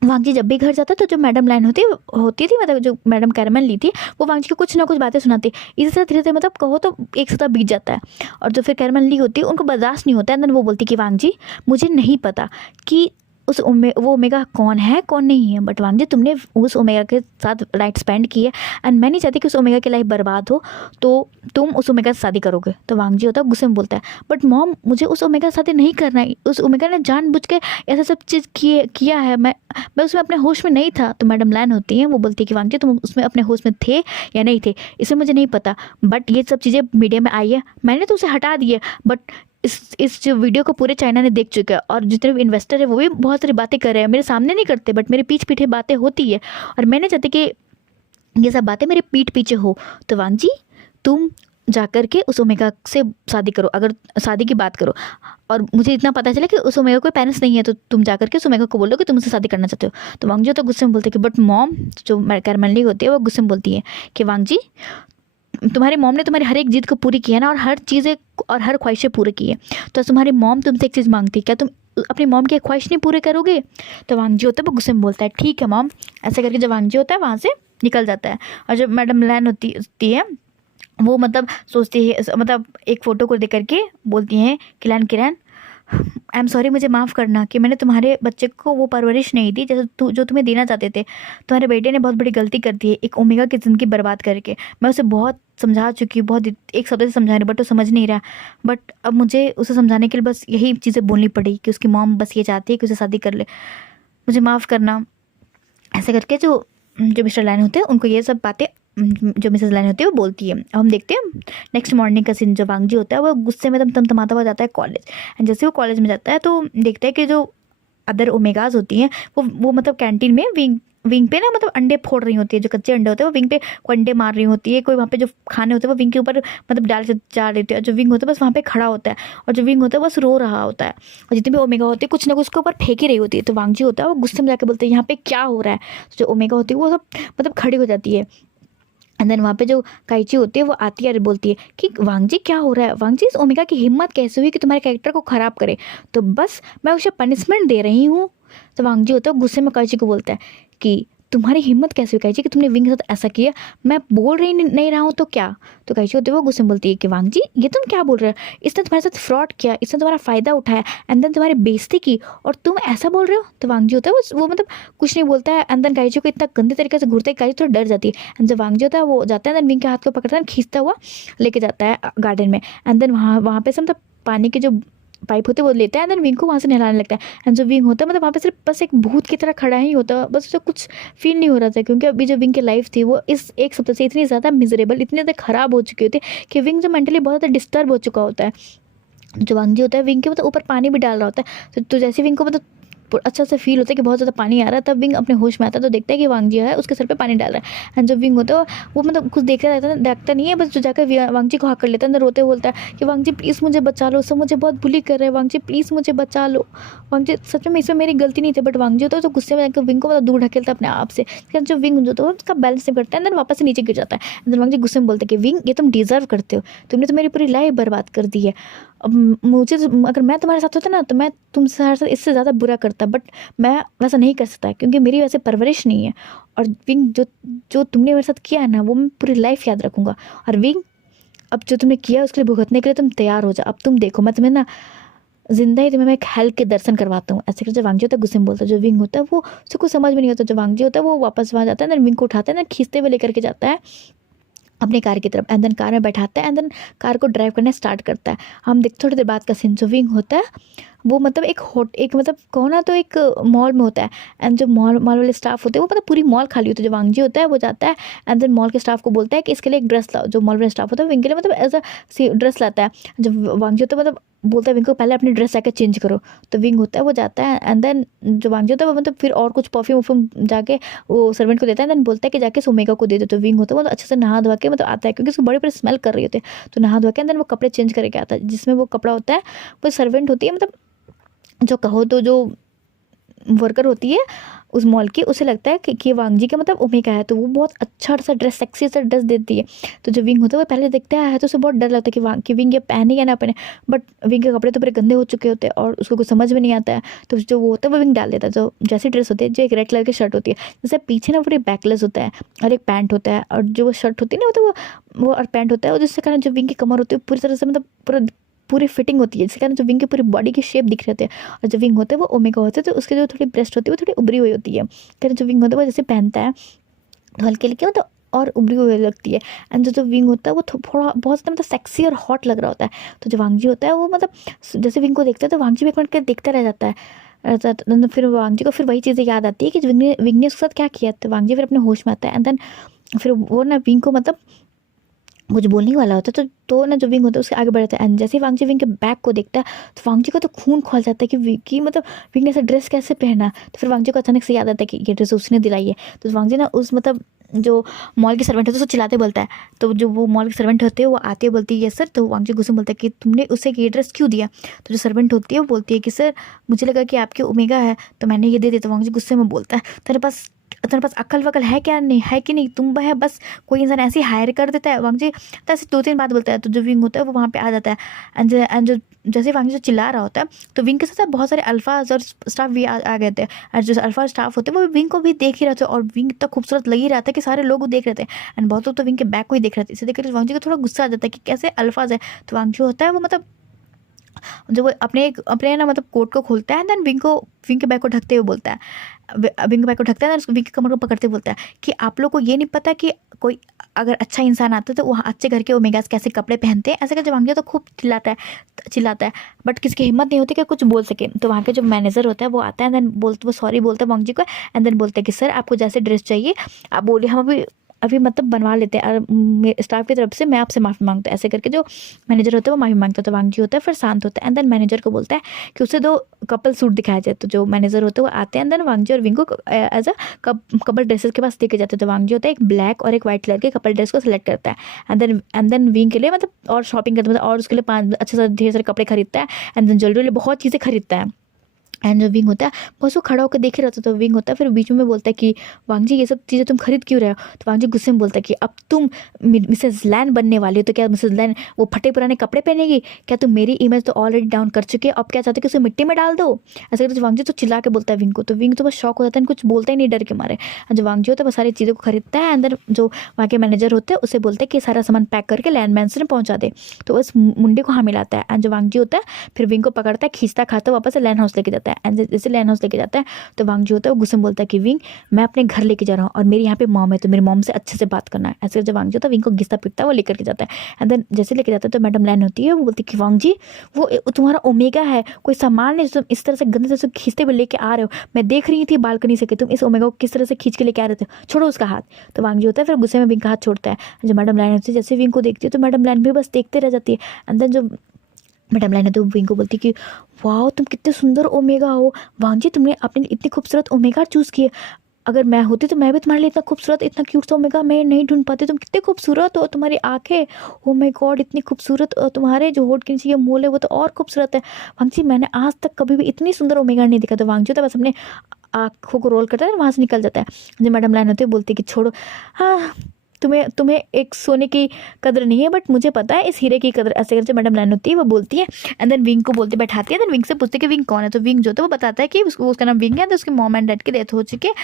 वांगजी जब भी घर जाता तो जो मैडम लाइन होती थी मतलब जो मैडम कैरमन ली थी, वो वांगजी को कुछ ना कुछ बातें सुनाती। इसी तरह धीरे धीरे मतलब कहो तो एक सप्ताह बीत जाता है, और जो फिर कैरमन ली होती है उनको बर्दाश्त नहीं होता है। एंड वो बोलती कि वांगजी मुझे नहीं पता कि वो ओमेगा कौन है कौन नहीं है, बट वांगजी तुमने उस ओमेगा के साथ नाइट स्पेंड की है, एंड मैं नहीं चाहती कि उस ओमेगा की लाइफ बर्बाद हो, तो तुम उस ओमेगा से शादी करोगे। तो वांगजी होता है गुस्से में बोलता है, बट मॉम मुझे उस ओमेगा से शादी नहीं करना है, उस ओमेगा ने जानबूझ के ऐसा सब चीज़ किया है, मैं उसमें अपने होश में नहीं था। तो मैडम लाइन होती है वो बोलती है कि वांगजी तुम उसमें अपने होश में थे या नहीं थे इसमें मुझे नहीं पता, बट ये सब चीज़ें मीडिया में आई है, मैंने तो उसे हटा दी है, बट इस जो वीडियो को पूरे चाइना ने देख चुका है, और जितने भी इन्वेस्टर है वो भी बहुत सारी बातें कर रहे हैं, मेरे सामने नहीं करते बट मेरे पीछे बातें होती है, और मैंने चाहती कि ये सब बातें मेरे पीठ पीछे हो। तो वांगजी तुम जाकर के उस ओमेगा से शादी करो, अगर शादी की बात करो, और मुझे इतना पता चला कि उस ओमेगा कोई पेरेंट्स नहीं है, तो तुम जाकर के उस ओमेगा को बोलो कि तुम उससे शादी करना चाहते हो। तो वांगजी तो गुस्से में बोलते हैं कि बट मॉम, जो कैरमनली होती है वो गुस्से में बोलती है कि वांगजी तुम्हारी मॉम ने तुम्हारी हर एक जिद को पूरी किया ना, और हर चीज़ें और हर ख्वाहिशें पूरी की है, तो तुम्हारी मॉम तुमसे एक चीज़ मांगती, क्या तुम अपनी मॉम की ख्वाहिश नहीं पूरे करोगे? तो वांगजी होता है वो गुस्से में बोलता है ठीक है मॉम। ऐसे करके जब वांगजी होता है वहाँ से निकल जाता है, और जब मैडम लैन होती है वो मतलब सोचती है, मतलब एक फ़ोटो को देख करके बोलती हैं किरण आई एम सॉरी, मुझे माफ़ करना कि मैंने तुम्हारे बच्चे को वो परवरिश नहीं दी जैसे जो तुम्हें देना चाहते थे। तुम्हारे बेटे ने बहुत बड़ी गलती कर दी है एक ओमेगा की ज़िंदगी बर्बाद करके। मैं उसे बहुत समझा चुकी हूँ, बहुत एक शब्द से समझा रही, बट वो समझ नहीं रहा। बट अब मुझे उसे समझाने के लिए बस यही चीज़ें बोलनी पड़ी कि उसकी मॉम बस ये चाहती है कि उसे शादी कर ले, मुझे माफ़ करना। ऐसे करके जो मिस्टर लाइन होते हैं उनको ये सब बातें जो मिसेस लाइन होती है वो बोलती है। अब हम देखते हैं नेक्स्ट मॉर्निंग का सीन। जो वांगजी होता है वो गुस्से में तमतमाता हुआ जाता है कॉलेज, एंड जैसे वो कॉलेज में जाता है तो देखता है कि जो अदर ओमेगाज होती हैं वो मतलब कैंटीन में विंग पे ना मतलब अंडे फोड़ रही होती है, जो कच्चे अंडे होते हैं वो विंग पे कोई अंडे मार रही होती है, कोई वहाँ पे जो खाने होते हैं वो विंग के ऊपर मतलब डाल के जा रही होती है, और जो विंग होता है बस वहाँ पे खड़ा होता है, और जो विंग होता है बस रो रहा होता है, और जितने भी ओमेगा होते हैं कुछ ना कुछ उसके ऊपर फेंक ही रही होती है। तो वांगजी होता है वो गुस्से में जाकर बोलते हैं यहाँ पे क्या हो रहा है। जो ओमेगा होती है वो सब मतलब खड़ी हो जाती है, एंड देन वहाँ पे जो काइची होती है वो आती है और बोलती है कि वांगजी क्या हो रहा है, वांगजी इस ओमेगा की हिम्मत कैसे हुई कि तुम्हारे कैरेक्टर को ख़राब करे, तो बस मैं उसे पनिशमेंट दे रही हूँ। तो वांगजी होता है गुस्से में काइची को बोलता है कि तुम्हारी हिम्मत कैसे हुई काइची कि तुमने विंग के साथ ऐसा किया? मैं बोल रही नहीं रहा हूँ तो क्या? तो काइची होते वो गुस्से में बोलती है कि वांग जी ये तुम क्या बोल रहे हो? इसने तुम्हारे साथ फ्रॉड किया, इसने तुम्हारा फ़ायदा उठाया एंड देन तुम्हारी बेइज्जती की और तुम ऐसा बोल रहे हो? तो वांग जी होता है वो मतलब कुछ नहीं बोलता है एंड देन काइची को इतना गंदे तरीके से घूरता है, काइची थोड़ा डर जाती है एंड जब वांग जी होता है वो जाता है देन विंग के हाथ को पकड़ता है खींचता हुआ लेके जाता है गार्डन में एंड देन वहाँ पे से मतलब पानी के जो पाइप होते हैं वो लेता है एंड देन विंग को वहाँ से नहलाने लगता है एंड जो विंग होता है मतलब वहाँ पे सिर्फ बस एक भूत की तरह खड़ा ही होता है, बस उसे कुछ फील नहीं हो रहा था क्योंकि अभी जो विंग की लाइफ थी वो इस एक सप्ताह से इतनी ज़्यादा मिजरेबल, इतनी ज़्यादा ख़राब हो चुकी होती है कि विंग जो मेंटली बहुत ज़्यादा डिस्टर्ब हो चुका होता है। जो वांग जी होता है विंग के मतलब ऊपर पानी भी डाल रहा होता है तो जैसे विंग को मतलब अच्छा से फील होता है कि बहुत ज़्यादा पानी आ रहा है, तब विंग अपने होश में आता है तो देखता है कि वांग जी है उसके सर पे पानी डाल रहा है एंड जब विंग होता है वो मतलब कुछ देखता नहीं है, बस जो जाकर वांग जी को हाक कर लेता है अंदर रोते बोलता है कि वांग जी प्लीज़ मुझे बचा लो, सब मुझे बहुत बुली कर रहे हैं, वांग जी प्लीज़ मुझे बचा लो। वांग जी सच में इसमें मेरी गलती नहीं थी, बट वांग जी होता है तो गुस्से में जाकर विंग को मतलब दूर ढकेलता है अपने आप से, जो विंग जो तो उसका बैलेंस नहीं करता है एंड वापस से नीचे गिर जाता है एंड वांग जी गुस्से में बोलते हैं कि विंग ये तुम डिजर्व करते हो, तुमने तो मेरी पूरी लाइफ बर्बाद कर दी है। अब मुझे अगर मैं तुम्हारे साथ होता ना तो मैं तुमसे साथ इससे ज़्यादा बुरा करता, बट मैं वैसा नहीं कर सकता क्योंकि मेरी वैसे परवरिश नहीं है और विंग जो जो तुमने मेरे साथ किया है ना वो मैं पूरी लाइफ याद रखूँगा। और विंग अब जो तुमने किया उसके लिए भुगतने के लिए तुम तैयार हो जाओ। अब तुम देखो मैं तुम्हें ना जिंदा ही तुम्हें मैं एक हेल के दर्शन करवाता हूँ। ऐसे करके जो वांग जी होता है गुस्से में बोलता है, जो विंग होता है वो उसको कुछ समझ में नहीं होता। जो वांग जी होता है वो वापस वहाँ जाता है एंड विंग को उठाता है ना खींचते हुए लेकर के जाता है अपनी कार की तरफ एंड देन कार में बैठाता है एंड देन कार को ड्राइव करना स्टार्ट करता है। हम देखते थोड़ी देर बाद का सीन, जो विंग होता है वो मतलब एक मतलब कहो ना तो एक मॉल में होता है एंड जो मॉल वाले स्टाफ होते हैं वो मतलब पूरी मॉल खाली होती है। जो वांग जी होता है वो जाता है एंड देन मॉल के स्टाफ को बोलता है कि इसके लिए एक ड्रेस लाओ। जो मॉल वाले स्टाफ होता है विंग के लिए मतलब एज अ ड्रेस लाता है। जब वांग जी होता है मतलब बोलता है विंग को पहले अपनी ड्रेस जाकर चेंज करो, तो विंग होता है वो जाता है एंड देन जो वांग जी होता है वो मतलब फिर और कुछ परफ्यूम वफ्यूम जाके वो सर्वेंट को देता है एंड देन बोलता है कि जाके सोमेगा को दे दो। तो विंग होता है वो अच्छे से नहा धोवा के मतलब आता है क्योंकि उसको बड़े बड़े स्मेल कर रही होती है, तो नहा धोवा के एंड देन वो कपड़े चेंज करके आता है। जिसमें वो कपड़ा होता है वो सर्वेंट होती है मतलब जो कहो तो जो वर्कर होती है उस मॉल की, उसे लगता है कि वांग जी का मतलब ओमेगा है, तो वो बहुत अच्छा सा ड्रेस सेक्सी सा ड्रेस देती है। तो जो विंग होता है वो पहले देखता है तो उसे बहुत डर लगता है कि विंग ये पहने या ना पहने, बट विंग के कपड़े तो पूरे गंदे हो चुके होते हैं और उसको कुछ समझ में नहीं आता है। तो जो वो होता है वो विंग डाल देता है। जो जैसी ड्रेस होती है जो एक रेड कलर की शर्ट होती है, जैसे पीछे ना पूरे बैकलेस होता है और एक पैंट होता है और जो वो शर्ट होती है ना तो वो और पैंट होता है, और जिसके कारण जो विंग की कमर होती है पूरी तरह से मतलब पूरी फिटिंग होती है, जिसके कारण जो विंग की पूरी बॉडी की शेप दिख रहे थे। और जो विंग होते हैं वो ओमेगा होते हैं तो उसके जो थोड़ी ब्रेस्ट होती है वो थोड़ी उभरी हुई होती है। कारण जो विंग होता है वो जैसे पहनता है तो हल्के हल्के मतलब और उभरी हुई लगती है एंड जो विंग होता है वो थोड़ा बहुत ज़्यादा मतलब सेक्सी और हॉट लग रहा होता है। तो जो वांग जी होता है वो मतलब जैसे विंग को देखता है तो वांग जी भी एक मिनट के देखता रह जाता है। तो फिर वांग जी को फिर वही चीज़ें याद आती है कि विंग ने उसके साथ क्या किया। तो वांग जी फिर अपने होश में आता है एंड देन फिर वो ना विंग को मतलब कुछ बोलने वाला होता है तो ना जो विंग होता है उसके आगे बढ़ता है एंड जैसे ही वांग जी विंग के बैग को देखता है तो वांग जी का तो खून खोल जाता है कि मतलब विंग ने ऐसा ड्रेस कैसे पहना। तो फिर वांग जी को अचानक से याद आता है कि ये ड्रेस उसने दिलाई है। तो वांग जी ना उस मतलब जो मॉल के सर्वेंट होते हैं उसको चिल्लाते बोलता है। तो जो वो मॉल के सर्वेंट होते हैं वो आते हैं बोलती है ये सर। तो वांग जी गुस्से में बोलता है कि तुमने उसे ये ड्रेस क्यों दिया। तो जो सर्वेंट होती है वो बोलती है कि सर मुझे लगा कि आपके ओमेगा है तो मैंने ये दे दिया। तो वांग जी गुस्से में बोलता है तेरे पास अक्ल वकल है क्या, नहीं है कि नहीं, तुम है बस कोई इंसान ऐसे ही हायर कर देता है। वांग जी तो ऐसे 2-3 बात बोलता है। तो जो विंग होता है वो वहाँ पे आ जाता है एंड जो जैसे वांग जी चिल्ला रहा होता है तो विंग के साथ बहुत सारे अल्फाज और स्टाफ भी आ गए थे। और जो अल्फा स्टाफ होते हैं वो विंग को भी देख ही रहे थे और विंग इतना खूबसूरत लग ही रहा था कि सारे लोग देख रहे थे एंड बहुत लोग तो विंग के बैक को ही देख रहे थे। इसे देखकर वांग जी को थोड़ा गुस्सा आ जाता है कि कैसे अल्फाज है। तो वांग जी होता है वो मतलब जो वो अपने ना मतलब कोट को खोलता है देन विंग के बैग को ढकते हुए बोलता है, विंग के बैग को ढकता है ना विंग की कमर को पकड़ते बोलता है कि आप लोग को ये नहीं पता कि कोई अगर अच्छा इंसान आता है तो वहाँ अच्छे घर के ओमेगास कैसे कपड़े पहनते हैं। ऐसे का जब वांग जी तो खूब चिल्लाता है बट किसी की हिम्मत नहीं होती कि कुछ बोल सके। तो वहाँ के जो मैनेजर होता है वो आता है देन वो सॉरी बोलता है वांग जी को एंड देन बोलते हैं कि सर आपको जैसे ड्रेस चाहिए आप बोलिए, हम अभी मतलब बनवा लेते हैं और स्टाफ की तरफ से मैं आपसे माफ़ी मांगता हूँ। ऐसे करके जो मैनेजर होता है वो माफ़ी मांगता है। तो वांग जी होता है फिर शांत होता है एंड देन मैनेजर को बोलता है कि उसे 2 कपल सूट दिखाया जाए। तो जो मैनेजर होते हैं वो आते हैं एंड देन वांग जी और विंग को एज अ कपल ड्रेसेस के पास लेके जाते हैं। तो वांग जी होता है एक ब्लैक और एक वाइट कलर के कपल ड्रेस को सिलेक्ट करता है एंड देन विंग के लिए मतलब और शॉपिंग करता है मतलब और उसके लिए 5 अच्छे से ढेर सारे कपड़े खरीदता है एंड देन ज्वेलरी बहुत चीज़ें खरीदता है। एंड जो विंग होता है बस वो खड़ा होकर देख ही रहता, तो विंग होता है फिर बीच में बोलता है कि वांग जी ये सब चीज़ें तुम खरीद क्यों रहे हो। तो वांग जी गुस्से में बोलता है कि अब तुम मिसेस लैन बनने वाली हो, तो क्या मिसेस लैन वो फटे पुराने कपड़े पहनेगी, क्या तुम मेरी इमेज तो ऑलरेडी डाउन कर चुके हो, अब क्या चाहते हो कि उसे मिट्टी में डाल दो। ऐसे करके वांग जी तो चिल्ला के बोलता है विंग को, तो विंग तो बस शॉक हो जाता है, कुछ बोलता ही नहीं डर के मारे। जो वांग जी होता है वो सारी चीज़ों को खरीदता है, अंदर जो वहाँ के मैनेजर होते हैं उसे बोलते हैं कि सारा सामान पैक करके लैंड मैंसन में पहुँचा दे, तो बस मुंडे को हाँ मिलाता है। एंड जो वांग जी होता है फिर विंग को पकड़ता है, खींचता खाता वापस लैंड हाउस लेके जाता है। एंड जैसे लैंड हाउस लेके जाता है तो वांग जी होता है वो गुस्से में बोलता है कि विंग मैं अपने घर लेके जा रहा हूँ और मेरी यहाँ पे मॉम है, तो मेरी मॉम से अच्छे से बात करना है। ऐसे जब वांग जी होता है विंग को घिसता पिटता है, वो लेकर के जाता है। एंड देन जैसे लेके जाता है तो मैडम लैन होती है, वो बोलती है कि वांग जी वो तुम्हारा ओमेगा है, कोई सामान नहीं जो तुम इस तरह से गंदे से खींचते हुए लेके आ रहे हो, मैं देख रही थी बालकनी से कि तुम इस ओमेगा को किस तरह से खींच के लेके आ रहे थे, छोड़ो उसका हाथ। तो वांग जी होता है फिर गुस्से में विंग का हाथ छोड़ता है। जब मैडम लैन होती है जैसे विंग को देखती है तो मैडम लैन भी बस देखते रह जाती है। एंड देन जो मैडम लाइन है तो विंग को बोलती कि वाह तुम कितने सुंदर ओमेगा हो वांग जी, तुमने अपने इतनी खूबसूरत ओमेगा चूज़ की है, अगर मैं होती तो मैं भी तुम्हारे लिए इतना खूबसूरत इतना क्यूट सा ओमेगा मैं नहीं ढूंढ पाती, तुम कितने खूबसूरत हो, तुम्हारी आंखें ओ माय गॉड इतनी खूबसूरत, तुम्हारे जो होठ के नीचे ये मोल है वो तो और खूबसूरत है। वांग जी मैंने आज तक कभी भी इतनी सुंदर ओमेगा नहीं देखा। तो वांग जी तो बस अपने आँखों को रोल करता है और वहाँ से निकल जाता है। जो मैडम लाइन होती है बोलती है कि छोड़ो, हाँ तुम्हें तुम्हें एक सोने की कदर नहीं है बट मुझे पता है इस हीरे की कदर। ऐसे करके मैडम लाइन होती है वो बोलती है। एंड देन विंग को बोलते बैठाती है। देन विंग से पूछते कि विंग कौन है, तो विंग जो था वो बताता है कि उसका नाम विंग है, तो उसके मॉम एंड डैड की डेथ हो चुकी है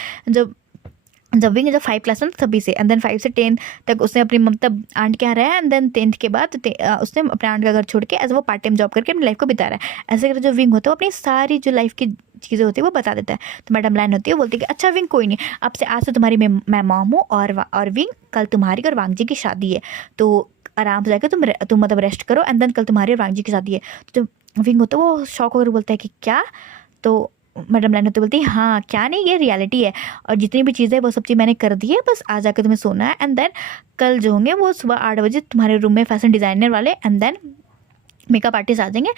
जब विंग जब 5 क्लास में तभी से। एंड देन 5 से 10 तक उसने अपनी मतलब आंट के यहाँ रहा है। एंड देन 10th के बाद उसने अपने आंट का घर छोड़ के एज वो पार्ट टाइम जॉब करके अपनी लाइफ को बिता रहा है। ऐसे करके जो विंग होता है वो अपनी सारी जो लाइफ की चीज़ें होती है वो बता देता है। तो मैडम लाइन होती है बोलती है कि अच्छा विंग कोई नहीं, आपसे आज से तुम्हारी मैं मॉम हूँ और विंग कल तुम्हारी और वांग जी की शादी है, तो आराम से जाकर तुम मतलब रेस्ट करो। एंड देन कल तुम्हारी और वांग जी की शादी है। तो विंग होता है वो शौक होकर बोलता है कि क्या, तो मैडम लाइन होती बोलती है हाँ क्या नहीं ये रियलिटी है और जितनी भी चीज़ें वो सब चीज़ मैंने कर दी है, बस आ जाकर तुम्हें सोना है। एंड देन कल जो होंगे वो सुबह 8 बजे तुम्हारे रूम में फैशन डिज़ाइनर वाले एंड देन मेकअप आर्टिस्ट आ जाएंगे,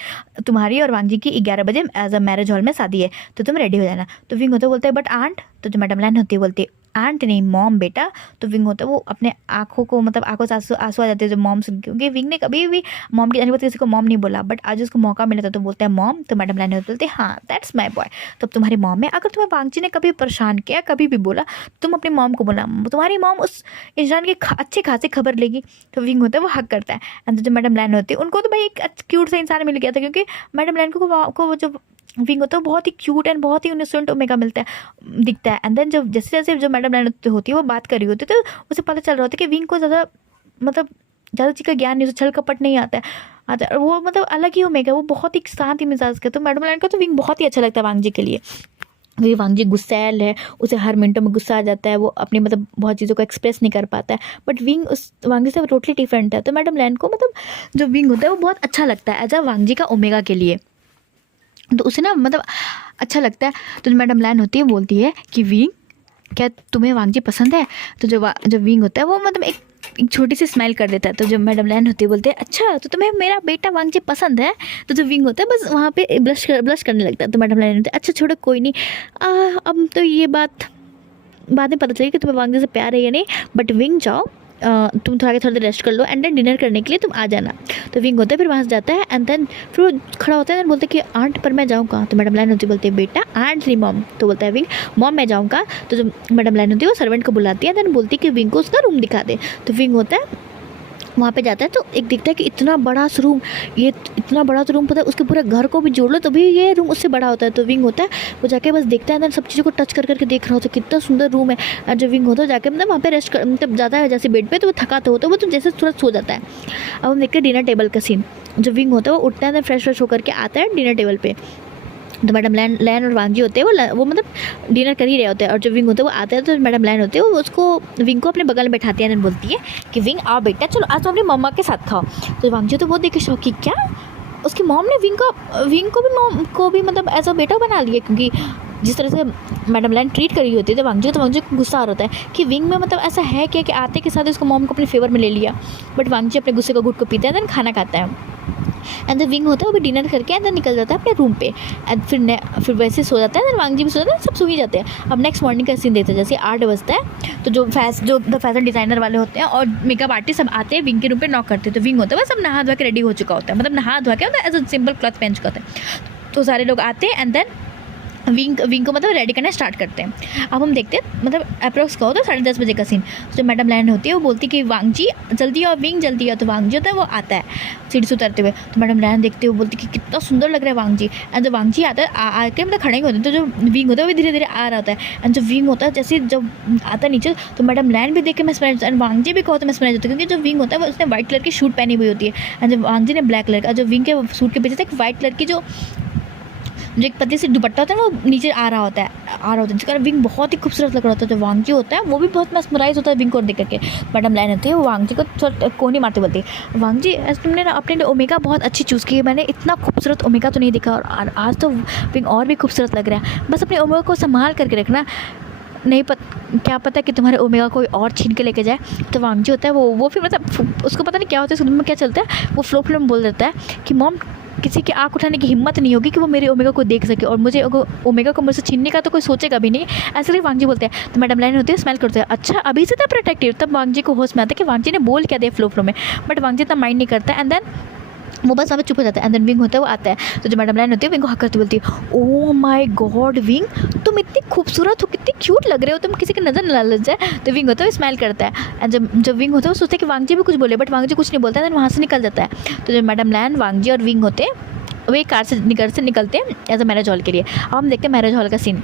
तुम्हारी और वांग जी की 11 बजे एज अ मैरिज हॉल में शादी है, तो तुम रेडी हो जाना। तो विंग होता बोलता है बट आंट, तो जो मैडम लाइन होती है बोलती है आंट नहीं मॉम बेटा। तो विंग होता है वो अपने आंखों को मतलब आंखों से आंसू आ जाते हैं जो मॉम सुन, क्योंकि विंग ने कभी भी मॉम की जाने किसी को मॉम नहीं बोला, बट आज उसको मौका मिला था तो बोलता है मॉम। तो मैडम लाइन बोलते हैं हाँ दैट्स माई बॉय, तो अब तुम्हारी मॉम है। अगर तुम्हें वांग जी ने कभी परेशान किया कभी भी बोला तुम अपनी मॉम को बोला, तुम्हारी मॉम उस इंसान की अच्छे खासी खबर लेगी। तो विंग होता है वो हक करता है। एंड जो मैडम लाइन होती है उनको तो भाई एक क्यूट सा इंसान मिल गया था, क्योंकि मैडम लाइन को जो विंग होता है बहुत ही क्यूट एंड बहुत ही इनोसेंट ओमेगा मिलता है दिखता है। एंड देन जब जैसे जैसे जो मैडम लाइन होती है वो बात कर रही होती है तो उसे पता चल रहा होता है कि विंग को ज़्यादा मतलब ज़्यादा चीज़ का ज्ञान नहीं, छल कपट नहीं आता है वो मतलब अलग ही ओमेगा, वो बहुत ही शांत ही मिजाज का। तो मैडम लाइन का तो विंग बहुत ही अच्छा लगता है वांग जी के लिए, क्योंकि वांग जी गुस्सैल है, उसे हर मिनटों में गुस्सा आ जाता है, वो अपनी मतलब बहुत चीज़ों को एक्सप्रेस नहीं कर पाता है। बट विंग उस वांग जी से टोटली डिफरेंट है। तो मैडम लैन को मतलब जो विंग होता है वो बहुत अच्छा लगता है एज अ वांग जी का ओमेगा के लिए, तो उसे ना मतलब अच्छा लगता है। तो जो मैडम लैन होती है बोलती है कि विंग क्या तुम्हें वांग जी पसंद है। तो जो विंग होता है वो मतलब एक छोटी सी स्माइल कर देता है। तो जब मैडम लैन होती है बोलते हैं अच्छा तो तुम्हें मेरा बेटा वांग जी पसंद है। तो जो विंग होता है बस वहाँ पे ब्लश करने लगता है। तो मैडम लैन होती है अच्छा छोड़ो कोई नहीं, अब तो ये बात बाद में पता चलेगी कि तुम्हें वांग जी से प्यार है या नहीं, बट विंग जाओ तुम थोड़ा देर रेस्ट कर लो एंड देन डिनर करने के लिए तुम आ जाना। तो विंग होता है फिर वहाँ से जाता है एंड देन फिर वो खड़ा होता है एंड बोलते हैं कि आंट पर मैं जाऊँ कहाँ। तो मैडम लाइन होती बोलते हैं बेटा आंट नहीं मॉम। तो बोलता है विंग मॉम मैं जाऊँ कहाँ। तो जो मैडम लाइन होती है वो सर्वेंट को बुलाती है देन बोलती है कि विंग को उसका रूम दिखा दे। तो विंग होता है वहाँ पे जाता है तो एक दिखता है कि इतना बड़ा सा रूम, ये इतना बड़ा सा रूम पता है उसके पूरे घर को भी जोड़ लो तो भी ये रूम उससे बड़ा होता है। तो विंग होता है वो जाके बस देखता है सब चीज़ों को टच करके देख रहा होता है कितना सुंदर रूम है। जो विंग होता है जाके मतलब वहाँ पे रेस्ट कर मतलब ज़्यादा है जैसे बेड पे, तो वो थका तो होता है वो तो जैसे थोड़ा सो जाता है। अब हम देखते हैं डिनर टेबल का सीन। जो विंग होता है वो उठता है फ्रेश होकर के आता है डिनर टेबल पे। तो मैडम लैन और वांग जी होते हैं वो मतलब डिनर कर ही रहे होते हैं और जो विंग होते हैं वो आते हैं। तो मैडम लैन होते हैं वो उसको विंग को अपने बगल में बैठाती है एंड बोलती है कि विंग आओ बेटा चलो आज तो अपनी मम्मा के साथ खाओ। तो वांग जी तो वो देखे शौक की क्या उसकी मॉम ने विंग को भी मतलब एज अ बेटा बना लिया, क्योंकि जिस तरह से मैडम लैन ट्रीट करी होती है तो वांग जी को गुस्सा आ रहा है कि विंग में मतलब ऐसा है क्या कि आते के साथ उसको मॉम को अपने फेवर में ले लिया। बट वांग जी अपने गुस्से का घुट को पीता है देन खाना खाता है एंड विंग होता है वो भी डिनर करके एंड निकल जाता है अपने रूम पे एंड फिर वैसे सो जाता है। देन वांग जी भी सो जाता है, सब सो ही जाते हैं। अब नेक्स्ट मॉर्निंग का सीन देते हैं जैसे 8 बजता है तो जो फैशन डिज़ाइनर वाले होते हैं और मेकअप आर्टिस्ट सब आते हैं विंग के रूम पे नॉक करते हैं। तो विंग होता है वो सब नहा धोआ के रेडी हो चुका होता है, मतलब नहा धोआ के होता है एज अ सिंपल क्लॉथ पहन चुका होता है। तो सारे लोग आते हैं एंड देन विंग विंग को मतलब रेडी करना स्टार्ट करते हैं। अब हम देखते हैं मतलब अप्रोक्स कहो तो 10:30 बजे का सीन। जो मैडम लैंड होती है वो बोलती है कि वांग जी जल्दी आओ, विंग जल्दी आओ। तो वांग जी होता है वो आता है सीढ़ी से उतरते हुए। तो मैडम लैंड देखते हुए बोलती है कि कितना सुंदर लग रहा है वांग जी। एंड जब वांग जी आता है आके मतलब खड़े ही होते हैं, तो जो विंग होता है वो धीरे धीरे आ रहा होता है। एंड जो विंग होता है जैसे जब आता है नीचे तो मैडम लैंड भी देख के मैस्मराइज, एंड वांग जी भी कहो तो मैस्मराइज होता है, क्योंकि जो विंग होता है वो उसने व्हाइट कलर की शूट पहनी हुई होती है, एंड जब वांग जी ने ब्लैक कलर का, जो विंग के सूट के पीछे से एक व्हाइट कलर की जो एक पतली सी दुपट्टा होता है वो नीचे आ रहा होता है जिसके कारण विंग बहुत ही खूबसूरत लग रहा होता है। जो वांग जी होता है वो भी बहुत mesmerize होता है विंग को देख करके। मैडम लाइन होती है वो वांग जी को थोड़ा कोनी मारते बोलती है, वांग जी तुमने ना अपने लिए ओमेगा बहुत अच्छी चूज़ की है, मैंने इतना खूबसूरत ओमेगा तो नहीं देखा, और आज तो विंग और भी खूबसूरत लग रहा है, बस अपने ओमेगा को संभाल करके रखना, नहीं क्या पता कि तुम्हारे ओमेगा कोई और छीन के लेके जाए। तो वांग जी होता है वो फिर मतलब उसको पता नहीं क्या होता है, सुनने में क्या चलता है, वो फ्लो में बोल देता है कि मॉम किसी की आँख उठाने की हिम्मत नहीं होगी कि वो मेरे ओमेगा को देख सके, और मुझे ओमेगा को मुझसे छीनने का तो कोई सोचेगा भी नहीं, ऐसे ही वांग जी बोलते हैं। तो मैडम लाइन होती है स्मेल करते हैं, अच्छा अभी से था प्रोटेक्टिव। तब वांग जी को होश में आता है कि वांग जी ने बोल क्या दिया फ्लो में, बट वांग जी इतना माइंड नहीं करता है। एंड देन वो बस वहाँ पे चुप हो जाता है। एंड देन विंग होता है वो आता है। तो जो मैडम लाइन होती है विंग को हक करती बोलती है, ओ माय गॉड विंग तुम इतनी खूबसूरत हो, कितनी क्यूट लग रहे हो, तुम किसी की नज़र न लग जाए। तो विंग होता है वो स्माइल करता है। एंड जब विंग होता है वो सोचता है कि वांग जी भी कुछ बोले, बट वांग जी कुछ नहीं बोलता है, देन वहाँ से निकल जाता है। तो जो मैडम लाइन वांग जी और विंग होते हैं वो एक कार से निकलते हैं एज अ मैरिज हॉल के लिए। अब हम देखते हैं मैरिज हॉल का सीन।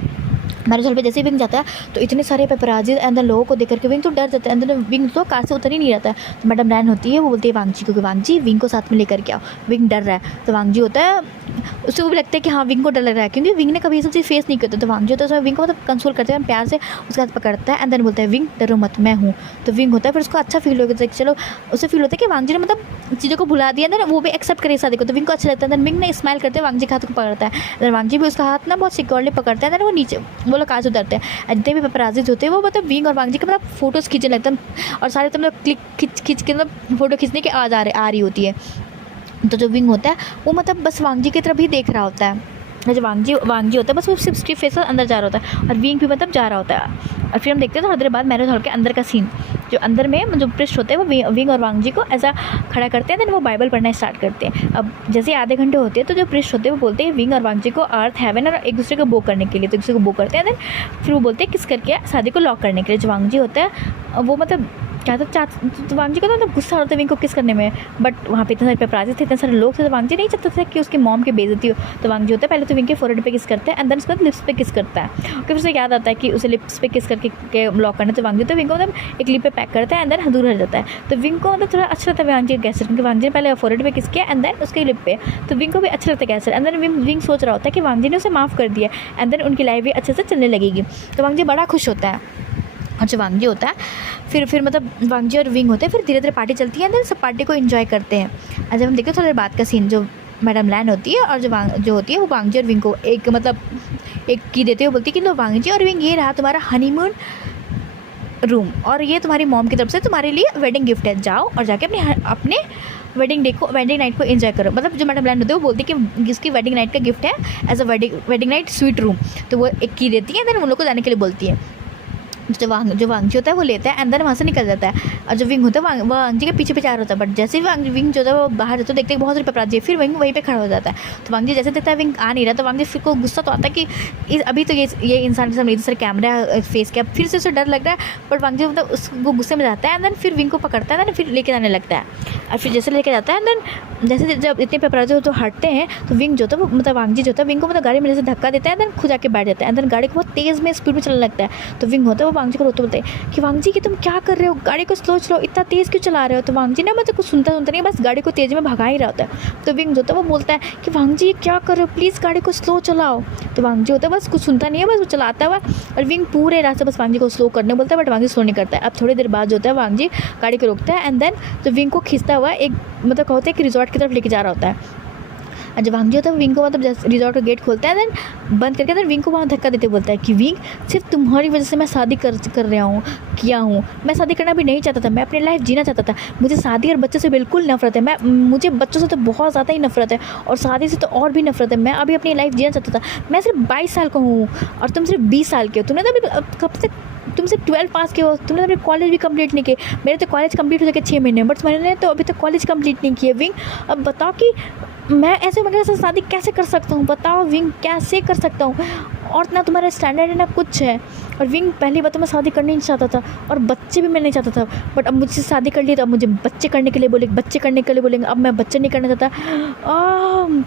मैरिज हॉल पे जैसे ही विंग जाता है तो इतने सारे पेपराजी एंड लोगों को देख करके विंग तो डर जाता है, एंड विंग तो कार से उतर ही नहीं रहता है। तो मैडम लैंड होती है वो बोलती है वांग जी को कि वांग जी विंग को साथ में लेकर के आओ, विंग डर रहा है। तो वांग जी होता है उससे वो भी लगता है कि हाँ विंग को डर लग रहा है, क्योंकि विंग ने कभी ये सब चीज़ फेस नहीं किया। तो वांग जी होता है विंग को मतलब कंसोल करते हैं, प्यार से उसका हाथ पकड़ता है, एंड देन बोलता है विंग डरो मत मैं हूँ। तो विंग होता है फिर उसको अच्छा फील होता है, चलो उसे फील होता है कि वांग जी ने मतलब चीज़ों को भुला दिया, देन वो भी एक्सेप्ट करे शादी को। तो विंग को अच्छा लगता है, देन विंग ने स्माइल करते हैं वांग जी के हाथ को पकड़ता है, देन वांग जी भी उसका हाथ ना बहुत सिक्योरली पकड़ता है, देन वो नीचे वो लोग कार से उतरते हैं। जितने भी पेपराजीज होते हैं वो मतलब विंग और वांग जी के मतलब फोटोज़ खींचने लगता है, और सारे तो मतलब क्लिक खींच के मतलब फोटो खींचने की आवाज़ आ रही होती है। तो जो विंग होता है वो मतलब बस वांग जी की तरफ ही देख रहा होता है, जो वांग जी होता है बस वो सिर्फ स्ट्रीट फेस अंदर जा रहा होता है, और विंग भी मतलब जा रहा होता है। और फिर हम देखते हैं थोड़ी देर बाद मैरिज हॉल के अंदर का सीन। जो अंदर में जो प्रिस्ट होते हैं वो विंग और वांग जी को ऐसा खड़ा करते हैं, देन वो बाइबल पढ़ना स्टार्ट करते हैं। अब जैसे आधे घंटे होते हैं तो जो प्रिस्ट होते हैं वो बोलते हैं विंग और वांग जी को अर्थ हेवन और एक दूसरे को बो करने के लिए, तो एक दूसरे को बो करते हैं, देन फिर वो बोलते हैं किस करके शादी को लॉक करने के लिए। जो वांग जी होता है वो मतलब क्या तो वांग जी का तो गुस्सा होता है विंग को किस करने में, बट वहाँ पे इतने सारे पेपराजी थे, इतने सारे लोग थे, तो वांग जी नहीं चाहता था कि उसकी मॉम की बेइज्जती हो। तो वांग जी होता है पहले तो विंग के फोरहेड पे किस करता है, एंड देन उसके बाद लिप्स पे किस करता है, क्योंकि उसे याद आता है कि उसे लिप्स पे किस करके लॉक करना। तो वांग जी तो विंग को मतलब एक लिप पे पैक करता है, एंड देन दूर हट जाता है। तो विंग को मतलब थोड़ा अच्छा लगता है वांग जी गैसर, क्योंकि वांग जी ने पहले फोरहेड पे किस किया एंड देन उसके लिप पे, तो विंग को भी अच्छा लगता है गैसर। एंड देन विंग सोच रहा होता है कि वांग जी ने उसे माफ़ कर दिया, एंड देन उनकी लाइफ भी अच्छे से चलने लगेगी। तो वांग जी बड़ा खुश होता है। और जो वांग जी होता है फिर मतलब वांग जी और विंग होते हैं, फिर धीरे धीरे पार्टी चलती है, एंड सब पार्टी को एंजॉय करते हैं। और जब हम देखते हैं थोड़ी देर बाद का सीन, जो मैडम लैंड होती है और जो होती है वो वांग जी और विंग को एक मतलब एक की देते हुए बोलती है कि लो वांग जी और विंग ये रहा तुम्हारा हनीमून रूम, और ये तुम्हारी मॉम की तरफ से तुम्हारे लिए वेडिंग गिफ्ट है, जाओ और जाके अपने वेडिंग नाइट को एंजॉय करो। मतलब जो मैडम लैंड होती है वो बोलती है कि इसकी वेडिंग नाइट का गिफ्ट है as a wedding night sweet room, तो वो एक की देती है, देन उन लोग को जाने के लिए बोलती है। जो वांग जी होता है वो लेता है, अंदर वहाँ से निकल जाता है, और जो विंग होता है वांग जी के पीछे आ रहा होता है, बट जैसे ही विंग जो होता है वो बाहर जाता है, देखते हैं बहुत सारे पेपराजी है, फिर विंग वहीं पे खड़ा हो जाता है। तो वांग जी जैसे देखता है विंग आ नहीं रहा, तो वांग जी फिर को गुस्सा तो आता है कि अभी तो ये इंसान के सामने दूसरा कैमरा फेस किया, फिर से उसे डर लग रहा है, बट वांग जी मतलब वो गुस्से में जाता है, एंड देन फिर विंग को पकड़ता है, फिर लेके जाने लगता है। और फिर जैसे लेके जाता है, एंड देन जैसे जब इतने पेपराजी तो हटते हैं, तो विंग जो होता है वो मतलब वांग जी जो होता है विंग को मतलब गाड़ी में जैसे धक्का देता है, देन खुद जाके बैठ जाता है, एंड देन गाड़ी को बहुत तेज़ में स्पीड में चलने लगता है। तो विंग होता है वो वांग जी को रोते बोलते हैं कि वांग जी कि तुम क्या कर रहे हो, गाड़ी को स्लो चलाओ, इतना तेज़ क्यों चला रहे हो। तो वांग जी ना मतलब कुछ सुनता नहीं, बस गाड़ी को तेज़ में भगा ही रहा होता है। तो विंग जो होता है वो बोलता है कि वांग जी क्या कर रहे हो, प्लीज़ गाड़ी को स्लो चलाओ। तो वांग जी होता है बस कुछ सुनता नहीं है, बस वो चलाता हुआ, और विंग पूरे रास्ते बस वांग जी को स्लो करने बोलता है, बट वांग जी स्लो नहीं करता है। अब थोड़ी देर बाद जो होता है वांग जी गाड़ी को रोकता है, एंड देन जो विंग को खींचता हुआ एक मतलब कहते हैं कि रिजॉर्ट की तरफ लेके जा रहा होता है। और जब वांग जी होता है विंग को मतलब जैसे रिजॉर्ट का गेट खोलता है, देन बंद करके देन विंग को वहाँ धक्का देते बोलता है कि विंग सिर्फ तुम्हारी वजह से मैं शादी कर रहा हूँ किया हूँ, मैं शादी करना भी नहीं चाहता था, मैं अपनी लाइफ जीना चाहता था, मुझे शादी और बच्चे से बिल्कुल नफरत है, मुझे बच्चों से तो बहुत ज़्यादा ही नफरत है, और शादी से तो और भी नफरत है, मैं अभी अपनी लाइफ जीना चाहता था, मैं सिर्फ 22 साल का हूँ और तुम सिर्फ 20 साल के हो, तुमने तो अभी कब से तुम सिर्फ 12 पास के हो, तुमने अभी कॉलेज भी कंप्लीट नहीं किए, मेरे तो कॉलेज कंप्लीट हो जाके 6 महीने, बट मैंने तो अभी तक कॉलेज कंप्लीट नहीं किए। विंग अब बताओ कि मैं ऐसे वगैरह से शादी कैसे कर सकता हूँ, बताओ विंग कैसे कर सकता हूँ। और ना तुम्हारा स्टैंडर्ड है ना कुछ है। और विंग पहली बात तो मैं शादी करना ही नहीं चाहता था और बच्चे भी मैं नहीं चाहता था, बट अब मुझसे शादी कर ली तो अब मुझे बच्चे करने के लिए बोलेंगे, अब मैं बच्चे नहीं करना चाहता।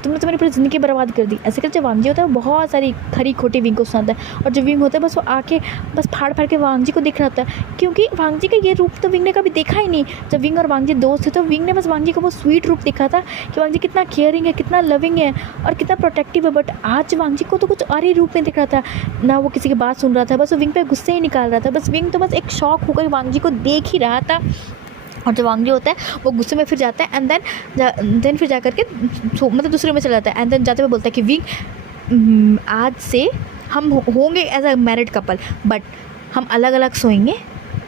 तुमने तो मेरी पूरी ज़िंदगी बर्बाद कर दी। ऐसे करके वांग जी होता है बहुत सारी खरी खोटी विंग को सुनाता है, और जो विंग होता है बस वो आके बस फाड़ फाड़ के वांग जी को दिख रहा था, क्योंकि वांग जी का ये रूप तो विंग ने कभी देखा ही नहीं। जब विंग और वांग जी दोस्त थे तो विंग ने बस वांग जी को वो स्वीट रूप दिखा था कि वांग जी कितना केयरिंग है, कितना लविंग है और कितना प्रोटेक्टिव है, बट आज वांग जी को तो कुछ और ही रूप में दिख रहा था ना। वो किसी की बात सुन रहा था, बस वो विंग पे गुस्से ही निकाल रहा था। बस विंग तो बस एक शौक होकर वांग जी को देख ही रहा था। और जो वांग जी होता है वो गुस्से में फिर जाता है एंड देन फिर जा करके मतलब दूसरे में चला जाता है एंड देन जाते हुए बोलता है कि विंग आज से हम होंगे as a married couple, but हम अलग अलग सोएंगे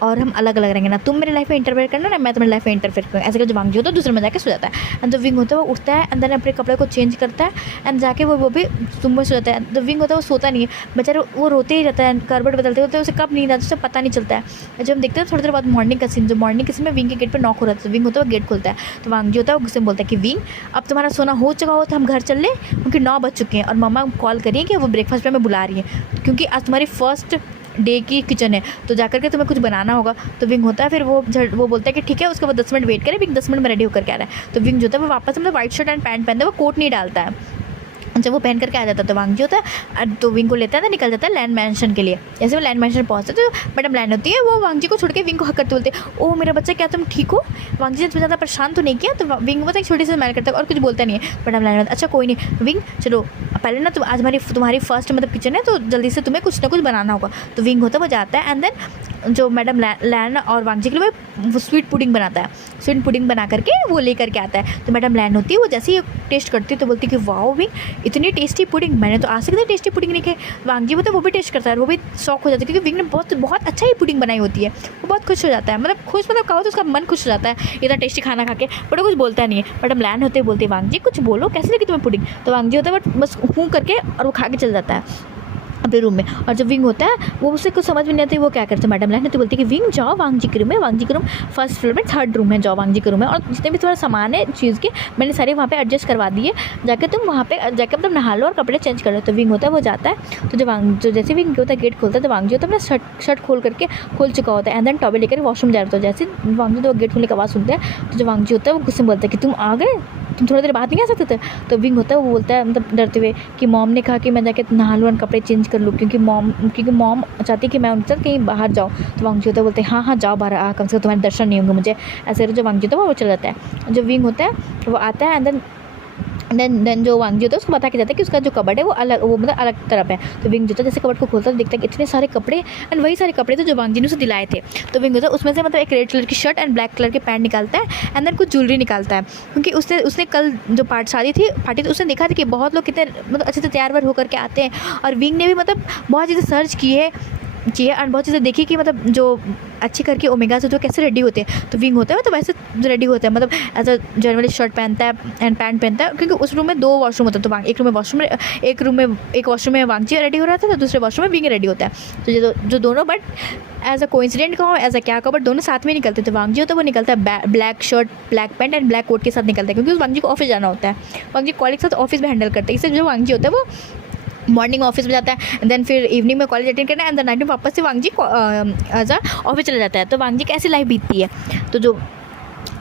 और हम अलग अलग रहेंगे, ना तुम मेरे लाइफ में इंटरफेयर करना ना मैं तुम्हारी लाइफ में इंटरफेयर करूँगा। ऐसे कर जो वांग जी होता है दूसरे में जाकर सो जाता है एंड जो विंग होता है वो उठता है एंड देन अपने कपड़े को चेंज करता है एंड जाके वो भी रूम में सो जाता है। जो विंग होता है वो सोता नहीं है बेचारा, वो रोते ही रहता है, करवट बदलते होते उसे कब नींद आता है उसे पता नहीं चलता है। जब हम देखते हैं थोड़ी देर बाद मॉर्निंग का सीन, जो मॉर्निंग के सीन में विंग के गेट पर नॉक हो रहा था, विंग होता है वो गेट खोलता है तो वांग जी होता है वो गुस्से में बोलता है कि विंग अब तुम्हारा सोना हो चुका हो तो हम घर चल ले, क्योंकि 9 बज चुके हैं और मम्मा कॉल करिए कि वो ब्रेकफास्ट पे हमें बुला रही है, क्योंकि आज तुम्हारी फर्स्ट डे की किचन है तो जाकर के तुम्हें कुछ बनाना होगा। तो विंग होता है फिर वो बोलता है कि ठीक है, उसके बाद 10 मिनट वेट करें, विंग 10 मिनट में रेडी होकर के आ रहा है। तो विंग जो होता है वो वापस मतलब वाइट शर्ट एंड पैंट पहनता है, वो कोट नहीं डालता है। जब वो पहन करके आ जाता है तो वांग जी होता है तो विंग को लेता है तो निकल जाता है लैंड मैंशन के लिए। जैसे वो लैंड मैंशन पहुँचते तो मैडम लैंड होती है, वो वांग जी को छोड़ के विंग को हक करते बोलते ओह मेरा बच्चा क्या तुम ठीक हो। वांग जी ने ज़्यादा परेशान तो नहीं किया तो विंग वो एक छोटी सी स्माइल करता है और कुछ बोलता नहीं है। मैडम लैंड अच्छा कोई नहीं विंग, चलो पहले ना तुम आज तुम्हारी फर्स्ट मतलब किचन है तो जल्दी से तुम्हें कुछ ना कुछ बनाना होगा। तो विंग होता है वो जाता है एंड देन जो मैडम लैंड और वांग जी के लिए वो स्वीट पुडिंग बनाता है, स्वीट पुडिंग बना करके वो लेकर के आता है। तो मैडम लैंड होती है वो जैसे ही टेस्ट करती है तो बोलती है कि वाओ विंग इतनी टेस्टी पुडिंग, मैंने तो आज से कभी टेस्टी पुडिंग नहीं खाई। वांग जी वो भी टेस्ट करता है, वो भी शौक हो जाता है क्योंकि विंग ने बहुत अच्छा ही पुडिंग बनाई होती है। वो बहुत खुश हो जाता है, मतलब खुश मतलब कहो तो उसका मन खुश हो जाता है इतना टेस्टी खाना खा के, बट वो कुछ बोलता नहीं है। मैडम लैंड होते बोलते वांग जी कुछ बोलो कैसे लगी तुम्हें पुडिंग। तो वांग जी होता है बस हूँ करके और वो खा के चल जाता है अपने रूम में। और जब विंग होता है वो उसे कुछ समझ में नहीं आती वो क्या करते हैं। मैडम लैंड तो बोलती है कि विंग जाओ वांग जी के रूम में, वांग जी के रूम फर्स्ट फ्लोर में 3rd रूम है, जाओ वांग जी के रूम में और जितने भी थोड़ा सामान है चीज़ के मैंने सारे वहाँ पे एडजस्ट करवा दिए, जाके तुम वहाँ पे जाके मतलब नहा लो और कपड़े चेंज कर लो। तो विंग होता है वो जाता है तो जो जैसे विंग होता है गेट खोलता है तो वांग जी होता है अपना शर्ट खोल करके खोल चुका होता है एंड देन टॉवल लेकर वॉशरूम जा रहा होता है। जैसे वांग जी तो गेट खोलने की आवाज़ सुनते हैं तो जो वांग जी होता है वो गुस्से में बोलता है कि तुम आ गए, तुम थोड़ी देर बात नहीं आ सकते थे। तो विंग होता है वो बोलता है मतलब डरते हुए कि मॉम ने कहा कि मैं जाके नहा लूँ और कपड़े चेंज कर लूँ क्योंकि मॉम चाहती है कि मैं उनके साथ कहीं बाहर जाऊँ। तो वांग जी होता है बोलते हैं हाँ जाओ बाहर कम से कम तुम्हारे दर्शन नहीं होंगे मुझे। ऐसे जो वांग जी होता है वो चला जाता है। जो विंग होता है वो आता है एंड देन जो वांग जी होता है उसको बता के जाता है कि उसका जो कबर्ड है वो मतलब अलग तरफ है। तो विंग जो होता है जैसे कबर्ड को खोलता है दिखता है कि इतने सारे कपड़े एंड वही सारे कपड़े थे जो वांग जी ने उसे दिलाए थे। तो विंग होता है उसमें से मतलब एक रेड कलर की शर्ट एंड ब्लैक कलर के पैंट निकालता है एंड देन कुछ ज्वेलरी निकालता है, क्योंकि उसने कल जो शादी थी पार्टी तो उसने देखा था कि बहुत लोग कितने मतलब अच्छे से तैयार वार होकर के आते हैं और विंग ने भी मतलब बहुत चीज़ें सर्च की है और बहुत चीज़ें देखी कि मतलब जो अच्छी करके ओमेगा से जो कैसे रेडी होते हैं। तो विंग होता है तो वैसे रेडी होता है मतलब एज अ जनरली शर्ट पहनता है एंड पैंट पहनता है, क्योंकि उस रूम में 2 वॉशरूम होता है। तो एक वॉशरूम में वांग जी रेडी हो रहा था तो दूसरे वॉशरूम में विंग रेडी होता है। तो जो दोनों बट एज अ कोइंसिडेंट कहो एज अ क्या कहो बट दोनों साथ में निकलते। तो वांग जी होता है वो निकलता है black shirt black pant and black coat के साथ निकलता है, क्योंकि उस वांग जी को ऑफिस जाना होता है। वांग जी कॉलेज के साथ ऑफिस में हैंडल करते हैं, इससे जो वांग जी होता है वो मॉर्निंग में ऑफिस में जाता है देन फिर इवनिंग में कॉलेज अटेंड करना है एंड नाइट में वापस से वांग जी एज अ ऑफिस चला जाता है। तो वांग जी कैसी लाइफ बीतती है। तो जो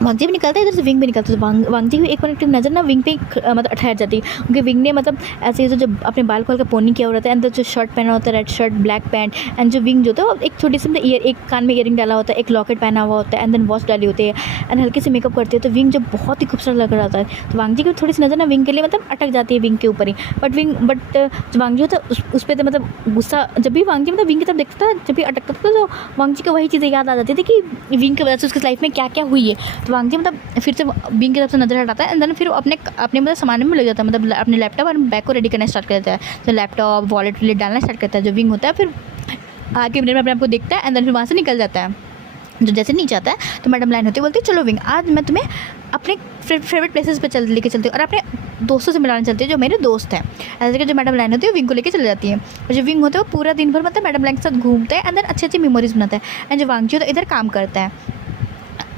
वांग जी भी निकलता है इधर से विंग भी निकलता है। तो वांग जी भी एक मिनट की नज़र ना विंग पे मतलब ठहर जाती है, क्योंकि विंग ने मतलब ऐसे ही जो अपने बाल खोल का पोनी किया हुआ रहता है एंड जो शर्ट पहना होता है red shirt black pant and जो विंग जो होता है वो एक छोटी सी एक कान में ईयरिंग डाला होता है, एक लॉकेट पहना हुआ होता है एंड देन वॉच डाली होती है एंड हल्के से मेकअप करती है। तो विंग जो बहुत ही खूबसूरत लग रहा होता है। तो वांग जी की थोड़ी सी नज़र ना विंग के लिए मतलब अटक जाती है विंग के ऊपर ही, बट जो वांग जी होता है उस पर तो मतलब गुस्सा जब भी वांग जी मतलब विंग की तरफ देखता था जब भी अटकता था तो वांग जी को वही चीज़ें याद आ जाती थी कि विंग की वजह से उसकी लाइफ में क्या क्या हुई है। तो वांग जी मतलब फिर से विंग की तरफ से नजर हटाता है एंड देन फिर अपने मतलब सामान में लग जाता है, मतलब अपने लैपटॉप और बैग को रेडी करना स्टार्ट कर देता है। तो लैपटॉप वॉलेट डालना स्टार्ट करता है जो विंग होता है। फिर आगे मिनट में अपने आप को देखता है एंड देन फिर वहाँ से निकल जाता है। जो जैसे नीचे आता है तो मैडम लाइन होती है बोलती है चलो विंग आज मैं तुम्हें अपने फेवरेट प्लेसेस पे लेके चलती हूँ और अपने दोस्तों से मिलाने चलती है जो मेरे दोस्त हैं। ऐसे करके जो मैडम लाइन होती है वो विंग को लेके चली जाती है और जो विंग होता है वो पूरा दिन भर मतलब मैडम लाइन के साथ घूमता है एंड देन अच्छी अच्छी मेमोरीज बनाता है एंड जो वांग जी होता है इधर काम करता है।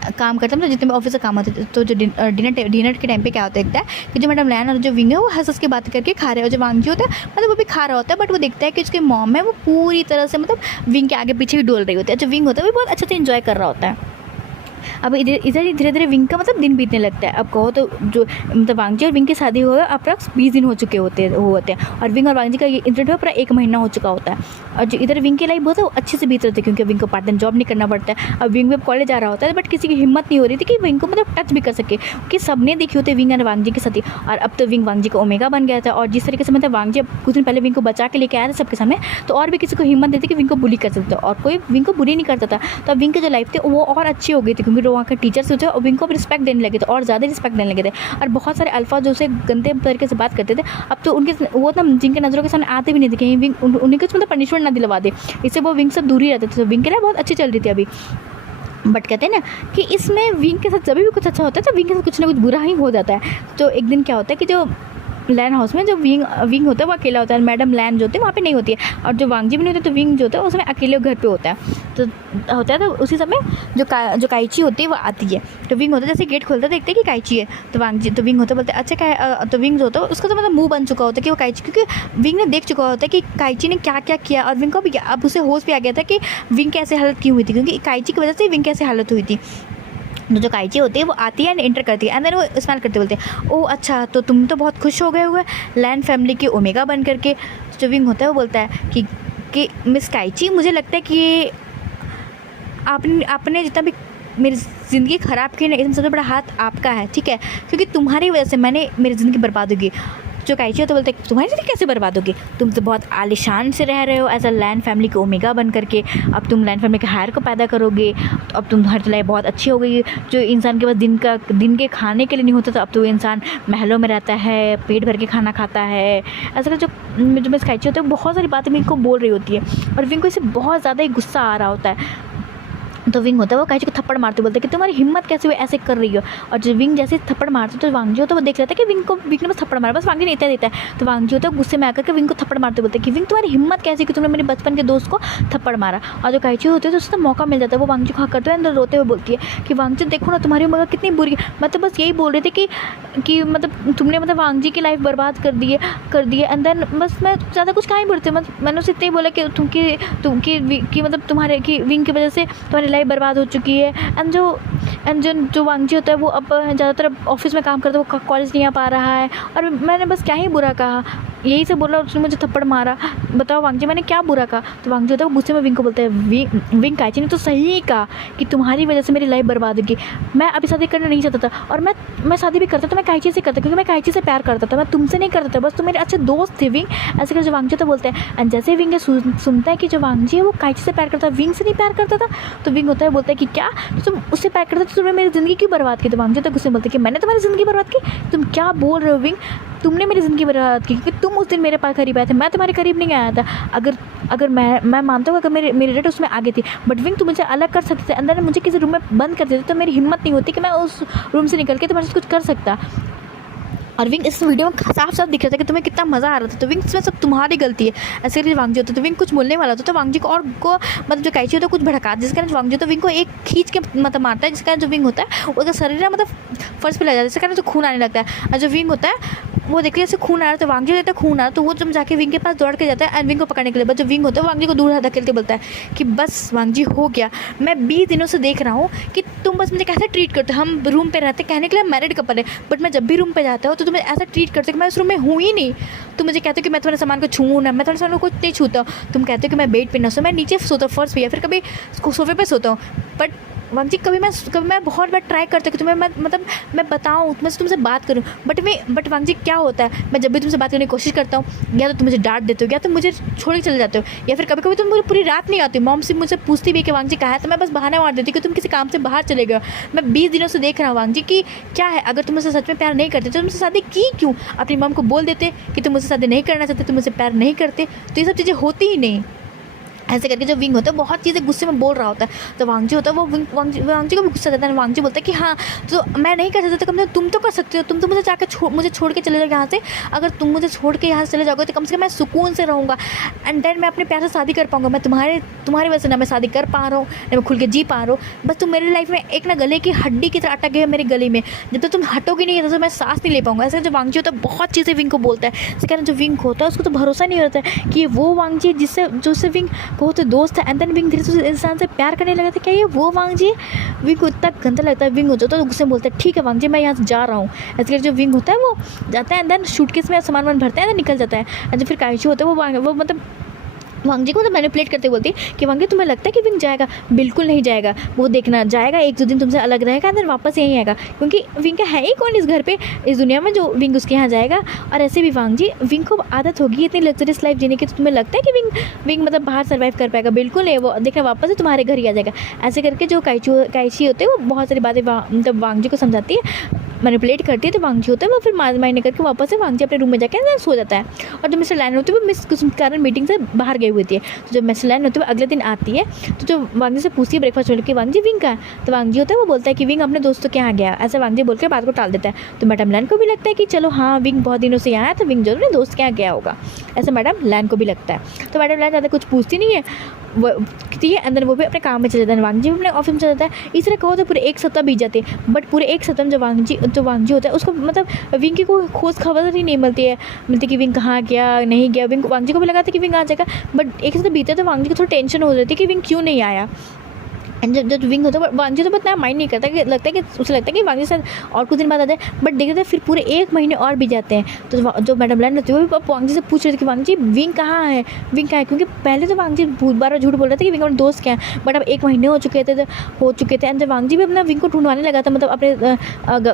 काम करता है, मतलब जितने भी ऑफिस का काम होता है, तो जो डिनर के टाइम पे क्या होता है, देखता है कि जो मैडम लैन और जो विंग है वो हंस के बात करके खा रहे हैं, और जो वांगजी होता है मतलब वो भी खा रहा होता है, बट वो देखता है कि उसके मॉम है वो पूरी तरह से मतलब विंग के आगे पीछे भी डोल रही होती है। जो विंग होता है वो बहुत अच्छे से इन्जॉय कर रहा होता है। अब इधर ही धीरे धीरे विंग का मतलब दिन बीतने लगता है। अब कहो तो जो मतलब वांगजी और विंग की शादी हुए अप्रॉक्स 20 दिन हो चुके होते हैं, और विंग और वांगजी का ये इंसिडेंट हुआ पूरा 1 महीना हो चुका होता है। और जो इधर विंग की लाइफ बहुत है वो अच्छे से बीत रहे थे, क्योंकि विंग को पार्ट टाइम जॉब नहीं करना पड़ता है। अब विंग में कॉलेज जा रहा होता है, बट किसी की हिम्मत नहीं हो रही थी कि विंग को मतलब टच भी कर सके, क्योंकि सबने देखी होते विंग और वांगजी के साथ ही। और अब तो विंग वांगजी का ओमेगा बन गया था, और जिस तरीके से मतलब वांगजी कुछ दिन पहले विंग को बचा के लेके आया था सबके सामने, तो और भी किसी को हिम्मत देती कि विंग को बुली कर सकते, और कोई विंग को बुली नहीं करता था। तो अब विंग की जो लाइफ थी वो और अच्छी हो गई थी, क्योंकि वहाँ के टीचर्स होते और विंग को रिस्पेक्ट देने लगे थे, और ज़्यादा रिस्पेक्ट देने लगे थे। और बहुत सारे अल्फा जो उसे गंदे तरीके से बात करते थे, अब तो उनके वो ना जिनके नज़रों के सामने आते भी नहीं थे, कहीं विंग उन्हें कुछ मतलब पनिशमेंट ना दिलवा दे, इससे वो विंग से दूर ही रहते थे। तो विंग के लिए बहुत अच्छी चल रही थी अभी। बट कहते हैं ना कि इसमें विंग के साथ जब भी कुछ अच्छा होता है तो विंग के साथ कुछ ना कुछ बुरा ही हो जाता है। तो एक दिन क्या होता है कि जो लैन हाउस में जो विंग होता है वो अकेला होता है, मैडम लैन जो होती है वहाँ पे नहीं होती है, और जो वांगजी भी नहीं होती, तो विंग जो होता है उसमें अकेले घर पे होता है। तो होता है तो उसी समय जो काइची होती है वो आती है। तो विंग होता है जैसे गेट खोलता है देखते हैं कि काइची है, तो विंग होता है बोलते हैं अच्छा तो विंग जो होता है उसका तो मतलब मुंह बन चुका होता है कि वो काइची, क्योंकि विंग ने देख चुका होता है कि काइची ने क्या क्या किया, और विंग को भी अब उसे होश भी आ गया था कि विंग कैसे हालत की हुई थी, क्योंकि काइची की वजह से विंग कैसे हालत हुई थी। तो जो काइची होती है वो आती है एंड एंटर करती है, एंड देन वो इस्तेमाल करते बोलते हैं ओह अच्छा तो तुम तो बहुत खुश हो गए हुए लैन फैमिली के ओमेगा बन करके। जो विंग होता है वो बोलता है कि मिस काइची, मुझे लगता है कि आपने जितना भी मेरी ज़िंदगी ख़राब की ना, इसमें सबसे बड़ा हाथ आपका है, ठीक है, क्योंकि तुम्हारी वजह से मेरी ज़िंदगी बर्बाद होगी। जो काइची तो बोलते हैं तुम्हारी ज़िंदगी कैसे बर्बाद होगी, तुम तो बहुत आलिशान से रह रहे हो एज अ लैंड फैमिली के ओमेगा बन करके, अब तुम लैंड फैमिली के हायर को पैदा करोगे, तो अब तुम्हारी लाइफ बहुत अच्छी हो गई। जो इंसान के पास दिन के खाने के लिए नहीं होता, तो अब तो इंसान महलों में रहता है, पेट भर के खाना खाता है। ऐसा जो मिस काइची होता है बहुत सारी बातें विंग को बोल रही होती है, और विंग को इससे बहुत ज़्यादा ही गुस्सा आ रहा होता है। तो विंग होता है वो काइची को थप्पड़ मारते बोलते हैं कि तुम्हारी हिम्मत कैसे हुई ऐसे कर रही हो। और जो विंग जैसे थप्पड़ मारते तो वांगजी होता है वो देख लेता है कि विंग ने बस थप्पड़ मारा, बस वांगजी नहीं देता है। तो वांगजी होता है गुस्से में आकर के विंग को थप्पड़ मारते बोलते हैं कि विंग तुम्हारी हिम्मत कैसी कि तुमने मेरे बचपन के दोस्त को थप्पड़ मारा। और जो काइची होती है तो उससे मौका मिल जाता है, वो वांगजी को हक करते हुए अंदर रोते हुए बोलती है कि वांगजी देखो ना तुम्हारी उम्र कितनी बुरी है। मतलब बस यही बोल रहे थे कि मतलब तुमने मतलब वांगजी की लाइफ बर्बाद कर दी है एंड देन बस मैं ज़्यादा कुछ कहाँ ही बोलते, मतलब मैंने उससे इतना ही बोला कि तुमकी मतलब तुम्हारे की विंग की वजह से तुम्हारी लाइफ बर्बाद हो चुकी है। एंड जो वांगजी होता है वो अब ज़्यादातर ऑफिस में काम करता है, वो कॉलेज नहीं आ पा रहा है, और मैंने बस क्या ही बुरा कहा, यही से बोला उसने मुझे थप्पड़ मारा, बताओ वांगजी मैंने क्या बुरा कहा। तो वांगजी होता है वो गुस्से में विंग को बोलता है विंग काइची ने तो सही ही कहा कि तुम्हारी वजह से मेरी लाइफ बर्बाद होगी। मैं अभी शादी करना नहीं चाहता था, और मैं शादी भी करता तो मैं काइची से करता, क्योंकि मैं काइची से प्यार करता था, मैं तुमसे नहीं करता था, बस तुम मेरे अच्छे दोस्त थे विंग। ऐसे कर जो वांगजी तो बोलते हैं, एंड जैसे विंग सुनता है कि जो वांगजी है वो काइची से प्यार करता है, विंग से नहीं प्यार करता था, तो विंग होता है बोलता है कि क्या तुम उससे प्यार करते तो तुमने मेरी ज़िंदगी क्यों बर्बाद की। तो वांगजी तो गुस्से में बोलते कि मैंने तुम्हारी ज़िंदगी बर्बाद की, तुम क्या बोल रहे हो विंग, तुमने मेरी ज़िंदगी बर्बाद की, क्योंकि तुम उस दिन मेरे पास करीब आए थे, मैं तुम्हारे करीब नहीं आया था। अगर मैं मानता हूँ अगर मेरी रेट उसमें आगे थी, बट विंग तुम मुझे अलग कर सकते थे, अंदर मुझे किसी रूम में बंद कर देते तो मेरी हिम्मत नहीं होती कि मैं उस रूम से निकल के तुम्हारे साथ कुछ कर सकता। और विंग इस वीडियो में साफ साफ दिख रहा था कि तुम्हें कितना मज़ा आ रहा था, तो विंग इसमें सब तुम्हारी गलती है। ऐसे करके वांगजी होता है तो विंग कुछ बोलने वाला होता तो वांगजी को और को मतलब जो काइची होता है कुछ भड़का, जिसका कारण वांगजी होता है विंग को एक खींच के मतलब मारता है, जिसका जो विंग होता है उसका शरीर मतलब फर्स्ट पे लग जाता है, जिसके कारण तो खून आने लगता है। और जो विंग होता है वो देखिए ऐसे खून आ रहा है, तो वांगजी देता है खून आ रहा, तो वो जब जाके विंग के पास दौड़ के जाता है एंड विंग को पकड़ने के लिए, बट जो विंग होता है वांगजी को दूर धकेलते बोलता है कि बस वांगजी हो गया, मैं 20 दिनों से देख रहा हूँ कि तुम बस मुझे कैसे ट्रीट करते हो। हम रूम पे रहते कहने के लिए मैरिड कपल है, बट मैं जब भी रूम पे जाता हूँ तो तुम्हें ऐसा ट्रीट करते हो कि मैं उस रूम में हूँ ही नहीं। तुम मुझे कहते हो कि मैं तुम्हारे सामान को छूऊँ ना, मैं तुम्हारे सामान को कुछ नहीं छूता हूँ, तुम कहते हो कि मैं बेड पे ना सो, मैं नीचे सोता हूँ फर्श पे या फिर कभी सोफे पे सोता हूँ। बट वांगजी कभी मैं बहुत बार ट्राई करता हूँ कि तुम्हें मैं बताऊँ, मैं तुमसे बात करूँ, बट वांगजी क्या होता है, मैं जब भी तुमसे बात करने की कोशिश करता हूँ या तो तुम मुझे डांट देते हो या तो मुझे छोड़ के चले जाते हो, या फिर कभी कभी तुम मुझे पूरी रात नहीं आती हो। मॉम से मुझसे पूछती भी कि वांगजी कहाँ है, तो मैं बस बहाना मार देती कि तुम किसी काम से बाहर चले गए। मैं 20 दिनों से देख रहा हूँ वांगजी कि क्या है, अगर तुम मुझसे सच में प्यार नहीं करते तो तुमसे शादी की क्यों, अपनी मॉम को बोल देते कि तुम मुझसे शादी नहीं करना चाहते, तुम मुझसे प्यार नहीं करते, तो ये सब चीज़ें होती ही नहीं। ऐसे करके जो विंग होता है बहुत चीज़ें गुस्से में बोल रहा होता है, तो वांगजी होता है वो वांगजी को भी गुस्सा देता है। वांगजी बोलता है कि हाँ तो मैं नहीं कर सकता, कम से कम तुम तो कर सकते हो, तुम तो मुझे जाकर मुझे छोड़ के चले जाओ यहाँ से। अगर तुम मुझे छोड़ के यहाँ से चले जाओगे तो कम से कम मैं सुकून से रहूँगा, एंड देन मैं अपने प्यार से शादी कर पाऊँगा। मैं तुम्हारी वजह से ना मैं शादी कर पा रहा हूँ ना मैं खुल के जी पा रहा हूँ। बस तुम मेरी लाइफ में एक ना गले की हड्डी की तरह अटक गए मेरे गले में, जब तक तुम हटोगी नहीं तो मैं सांस नहीं ले पाऊँगा। ऐसे जो वांगजी होता है बहुत चीज़ें विंग को बोलता है। इस कारण जो विंग होता है उसको तो भरोसा नहीं होता है कि वो वांगजी जिससे जो उससे विंग बहुत दोस्त है, एंड देन विंग धीरे से उस इंसान से प्यार करने लगा था। क्या ये वो वांगजी है? विंग को इतना गंदा लगता है। विंग हो जाता है तो गुस्से में बोलता है ठीक है वांगजी मैं यहाँ से जा रहा हूँ। ऐसे करके जो विंग होता है वो जाता है, एंड देन सूटकेस में सामान भरता है, निकल जाता है। एंड जो फिर काइची होता है वो मतलब वांगजी को तो मैनिपुलेट करते बोलती कि वांगजी तुम्हें लगता है कि विंग जाएगा? बिल्कुल नहीं जाएगा, वो देखना जाएगा एक दो दिन तुमसे अलग रहेगा, अंदर वापस यहीं आएगा, क्योंकि विंग का है ही कौन इस घर पे इस दुनिया में जो विंग उसके यहाँ जाएगा। और ऐसे भी वांगजी विंग को आदत होगी इतनी लग्जरियस लाइफ जीने की, तो तुम्हें लगता है कि विंग मतलब बाहर सर्वाइव कर पाएगा? बिल्कुल नहीं, वो देखना वापस से तुम्हारे घर ही आ जाएगा। ऐसे करके जो काइची होते हैं वो बहुत सारी बातें मतलब वांगजी को समझाती है, मैनिपुलेट करती है। तो वांगजी होता है वो फिर मायने करके वापस से वांगजी अपने रूम में जाकर सो जाता है। और जो मिस्टर लैन होती है वो मिस कुछ कारण मीटिंग से बाहर गई हुई थी। तो जो मिस्टर लैन होती है वो अगले दिन आती है, तो जो वांगजी से पूछती है ब्रेकफास्ट छोड़ के वांगजी विंग का है, तो वांगजी होता है वो बोलता है कि विंग अपने दोस्तों के यहाँ गया। ऐसा वांगजी बोलकर बात को टाल देता है। तो मैडम लैन को भी लगता है कि चलो हाँ विंग बहुत दिनों से यहाँ है तो विंग जरूर अपने दोस्त के यहाँ गया होगा, ऐसा मैडम लैन को भी लगता है। तो मैडम लैन ज़्यादा कुछ पूछती नहीं है, वो ठीक है अंदर वो भी अपने काम में चले जाता है। वांगजी भी अपने ऑफिस में चला जाता है। इस तरह कहो तो पूरे एक सप्ताह बीत जाते हैं, बट पूरे एक सप्ताह में जो वांगजी होता है उसको मतलब विंग की कोई खोज खबर ही नहीं मिलती कि विंग कहाँ गया नहीं गया। वांगजी को भी लगा था कि विंग आ जाएगा, बट एक सप्ताह बीते तो वांगजी को थोड़ी टेंशन हो जाती है कि विंग क्यों नहीं आया। एंड जब विंग होता है वांगजी तो इतना माइंड नहीं करता, कि लगता है कि उसे लगता है कि वांगजी शायद और कुछ दिन बाद आ जाए, बट देखते थे फिर पूरे 1 महीने और भी जाते हैं। तो जो मैडम लैन होती है वो भी वांगजी से पूछ रही थी कि वांगजी विंग कहाँ है, क्योंकि पहले तो वांगजी बहुत बार झूठ बोल रहे थे कि विंग अपने दोस्त क्या है, बट अब 1 महीने हो चुके थे। एंड जब वांगजी भी अपना विंग को ढूंढवाने लगा था, मतलब अपने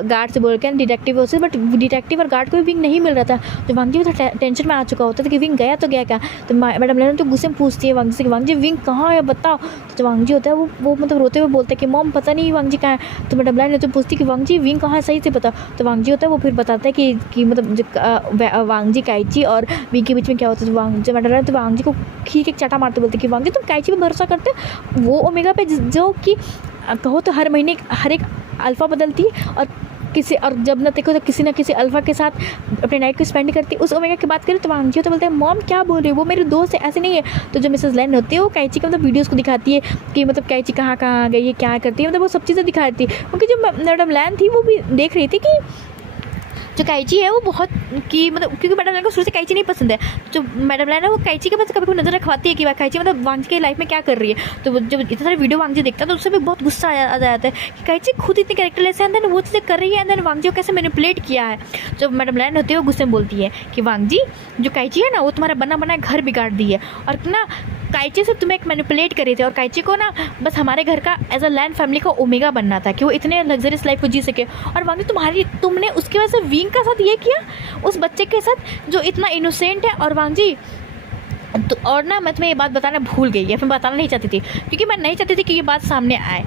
गार्ड से बोल के डिटेक्टिव से, बट डिटेक्टिव और गार्ड को भी विंग नहीं मिल रहा था। तो वांगजी भी थोड़ा टेंशन में आ चुका होता था कि विंग गया तो गया क्या। तो मैडम लैन तो गुस्से में पूछती है वांगजी से कि वांगजी विंग कहाँ है बताओ। तो जो वांगजी होता है वो मतलब रोते हुए बोलते कि मॉम पता नहीं वांगजी कहाँ है। तो मैडम लैन ने तो पूछती कि वांगजी विंग कहाँ है सही से पता। तो वांगजी होता है वो फिर बताता है कि मतलब वांगजी काइची और विंग के बीच में क्या होता है। तो मैडम लैन तो वांगजी को खींच एक चाटा मारते बोलते कि वांगजी तुम काइची पे भरोसा करते हो, वो ओमेगा पे जो कि कहो तो हर महीने हर एक अल्फ़ा बदलती है, और जब ना देखो तो किसी ना किसी अल्फ़ा के साथ अपने नाइट को स्पेंड करती है। उस ओमेगा की बात करें तो वांगजी तो बोलते हैं मॉम क्या बोल रही है, वो मेरे दोस्त है ऐसे नहीं है। तो जो मिसेस लैन होती है वो काइची के मतलब वीडियोज़ को दिखाती है कि मतलब काइची कहाँ गई है क्या करती है, मतलब वो सब चीज़ें दिखाती है। क्योंकि जो मैडम लैन थी वो भी देख रही थी कि जो काइची है वो बहुत कि मतलब क्योंकि मैडम लैन को शुरू से काइची नहीं पसंद है। जो मैडम लैन है वो काइची के पास कभी नज़र रखवाती है कि काइची मतलब वांगजी की लाइफ में क्या कर रही है। तो जब इतने सारे वीडियो वांगजी देखता है तो उससे भी बहुत गुस्सा आ जाता है कि काइची खुद इतनी कैरेक्टरलेस है, अंदर वो चीज़ें कर रही है, अंदर वांगजी को कैसे मैनिपुलेट किया है। जब मैडम लैन होती है वो गुस्से में बोलती है कि वांगजी जो काइची है ना वो तुम्हारा बना बनाया घर बिगाड़ दी है, और ना काइची से तुम्हें एक मैनिपुलेट करे थे, और काइची को ना बस हमारे घर का एज अ लैन फैमिली का ओमेगा बनना था कि वो इतने लग्जरियस लाइफ को जी सके। और वांगजी तुमने उसकी वजह से विंग का साथ ये किया, उस बच्चे के साथ जो इतना इनोसेंट है। और वांगजी तो और ना मैं तुम्हें ये बात बताना भूल गई, या फिर बताना नहीं चाहती थी, क्योंकि मैं नहीं चाहती थी कि ये बात सामने आए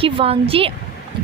कि वांगजी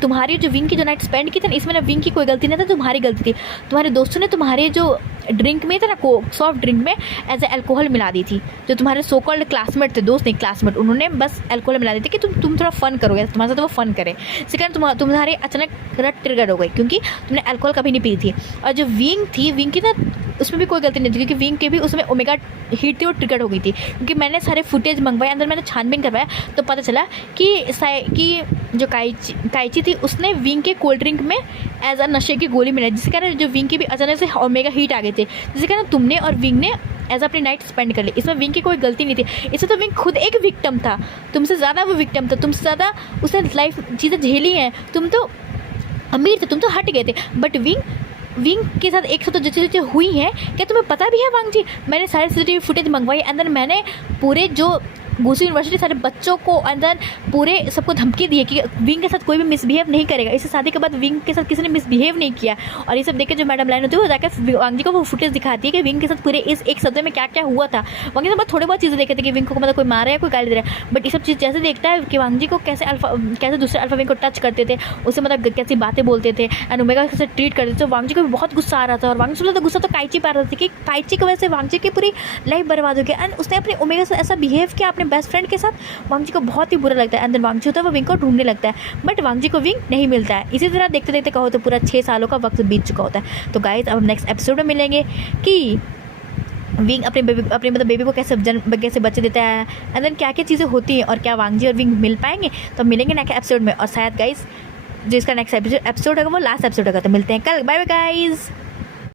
तुम्हारी जो विंग की जो नाइट स्पेंड की थी ना, इसमें ना विंग की कोई गलती नहीं था, तुम्हारी गलती थी। तुम्हारे दोस्तों ने तुम्हारे जो ड्रिंक में था ना सॉफ्ट ड्रिंक में एज ए अल्कोहल मिला दी थी। जो तुम्हारे सो कॉल्ड क्लासमेट थे, दोस्त नहीं क्लासमेट, उन्होंने बस अल्कोहल मिला दी थी कि तुम थोड़ा फन करोगे, तुम्हारे साथ वो फन करे। इसी कारण तुम्हारी अचानक रट ट्रिगर हो गई, क्योंकि तुमने अल्कोहल कभी नहीं पी थी। और जो विंग थी, विंग की ना उसमें भी कोई गलती नहीं थी, क्योंकि विंग के भी उसमें ओमेगा हीट थी, वो ट्रिगर हो गई थी। क्योंकि मैंने सारे फुटेज मंगवाए, अंदर मैंने छानबीन करवाया, तो पता चला कि जो काइची थी उसने विंग के कोल्ड ड्रिंक में एज अ नशे की गोली मिलाई, जिसके कारण जो विंग की भी अचानक से ओमेगा हीट आ गए थे, जिसके कारण तुमने और विंग ने एज अपनी नाइट स्पेंड कर ली। इसमें विंग की कोई गलती नहीं थी। इससे तो विंग खुद एक विक्टिम था, तुमसे ज़्यादा वो विक्टिम था, तुमसे ज़्यादा उसने लाइफ चीज़ें झेली हैं। तुम तो अमीर थे, तुम तो हट गए थे, बट विंग के साथ एक साथ तो जो चीज़ें हुई हैं, क्या तुम्हें पता भी है वांगजी? मैंने सारे CCTV फुटेज मंगवाई, अंदर मैंने पूरे जो गुसू यूनिवर्सिटी सारे बच्चों को अंदर पूरे सबको धमकी दी है कि विंग के साथ कोई भी मिसबिहेव नहीं करेगा। इससे शादी के बाद विंग के साथ किसी ने मिसबिहेव नहीं किया। और ये सब देख के जो मैडम लाइन होती है वो जाकर वांग जी को वो फुटेज दिखाती है कि विंग के साथ पूरे इस एक सप्ताह में क्या क्या हुआ था। वांग जी थोड़ी बहुत चीज़ें देखे थे कि विंग को मतलब कोई मारा है, कोई गाली दे रहा है, बट ये सब चीज़ जैसे देखता है कि वांग जी को कैसे दूसरे अल्फा विंग को टच करते थे, उससे मतलब कैसी बातें बोलते थे एंड ओमेगा कैसे ट्रीट करते थे, तो वांग जी को भी बहुत गुस्सा आ रहा था। और वांग जी गुस्सा तो काइची पा रहा था कि काइची की वजह से वांग जी की पूरी लाइफ बर्बाद हो गया एंड उसने अपने ओमेगा से ऐसा बिहेव किया अपने बेस्ट फ्रेंड के साथ। वांग जी को बहुत ही बुरा लगता है एंड देन वांग जी होता है वो विंग को ढूंढने लगता है, बट वांग जी को विंग नहीं मिलता है। इसी तरह देखते देखते कहो तो पूरा 6 सालों का वक्त बीत चुका होता है। तो गाइस अब हम नेक्स्ट एपिसोड में मिलेंगे कि विंग अपने बेबी को कैसे बच्चे देता है एंड देन क्या क्या चीज़ें होती हैं और क्या वांग जी और विंग मिल पाएंगे। तो मिलेंगे नेक्स्ट एपिसोड में। और शायद गाइस जो इसका नेक्स्ट एपिसोड होगा वो लास्ट एपिसोड होगा। तो मिलते हैं कल। Bye bye guys.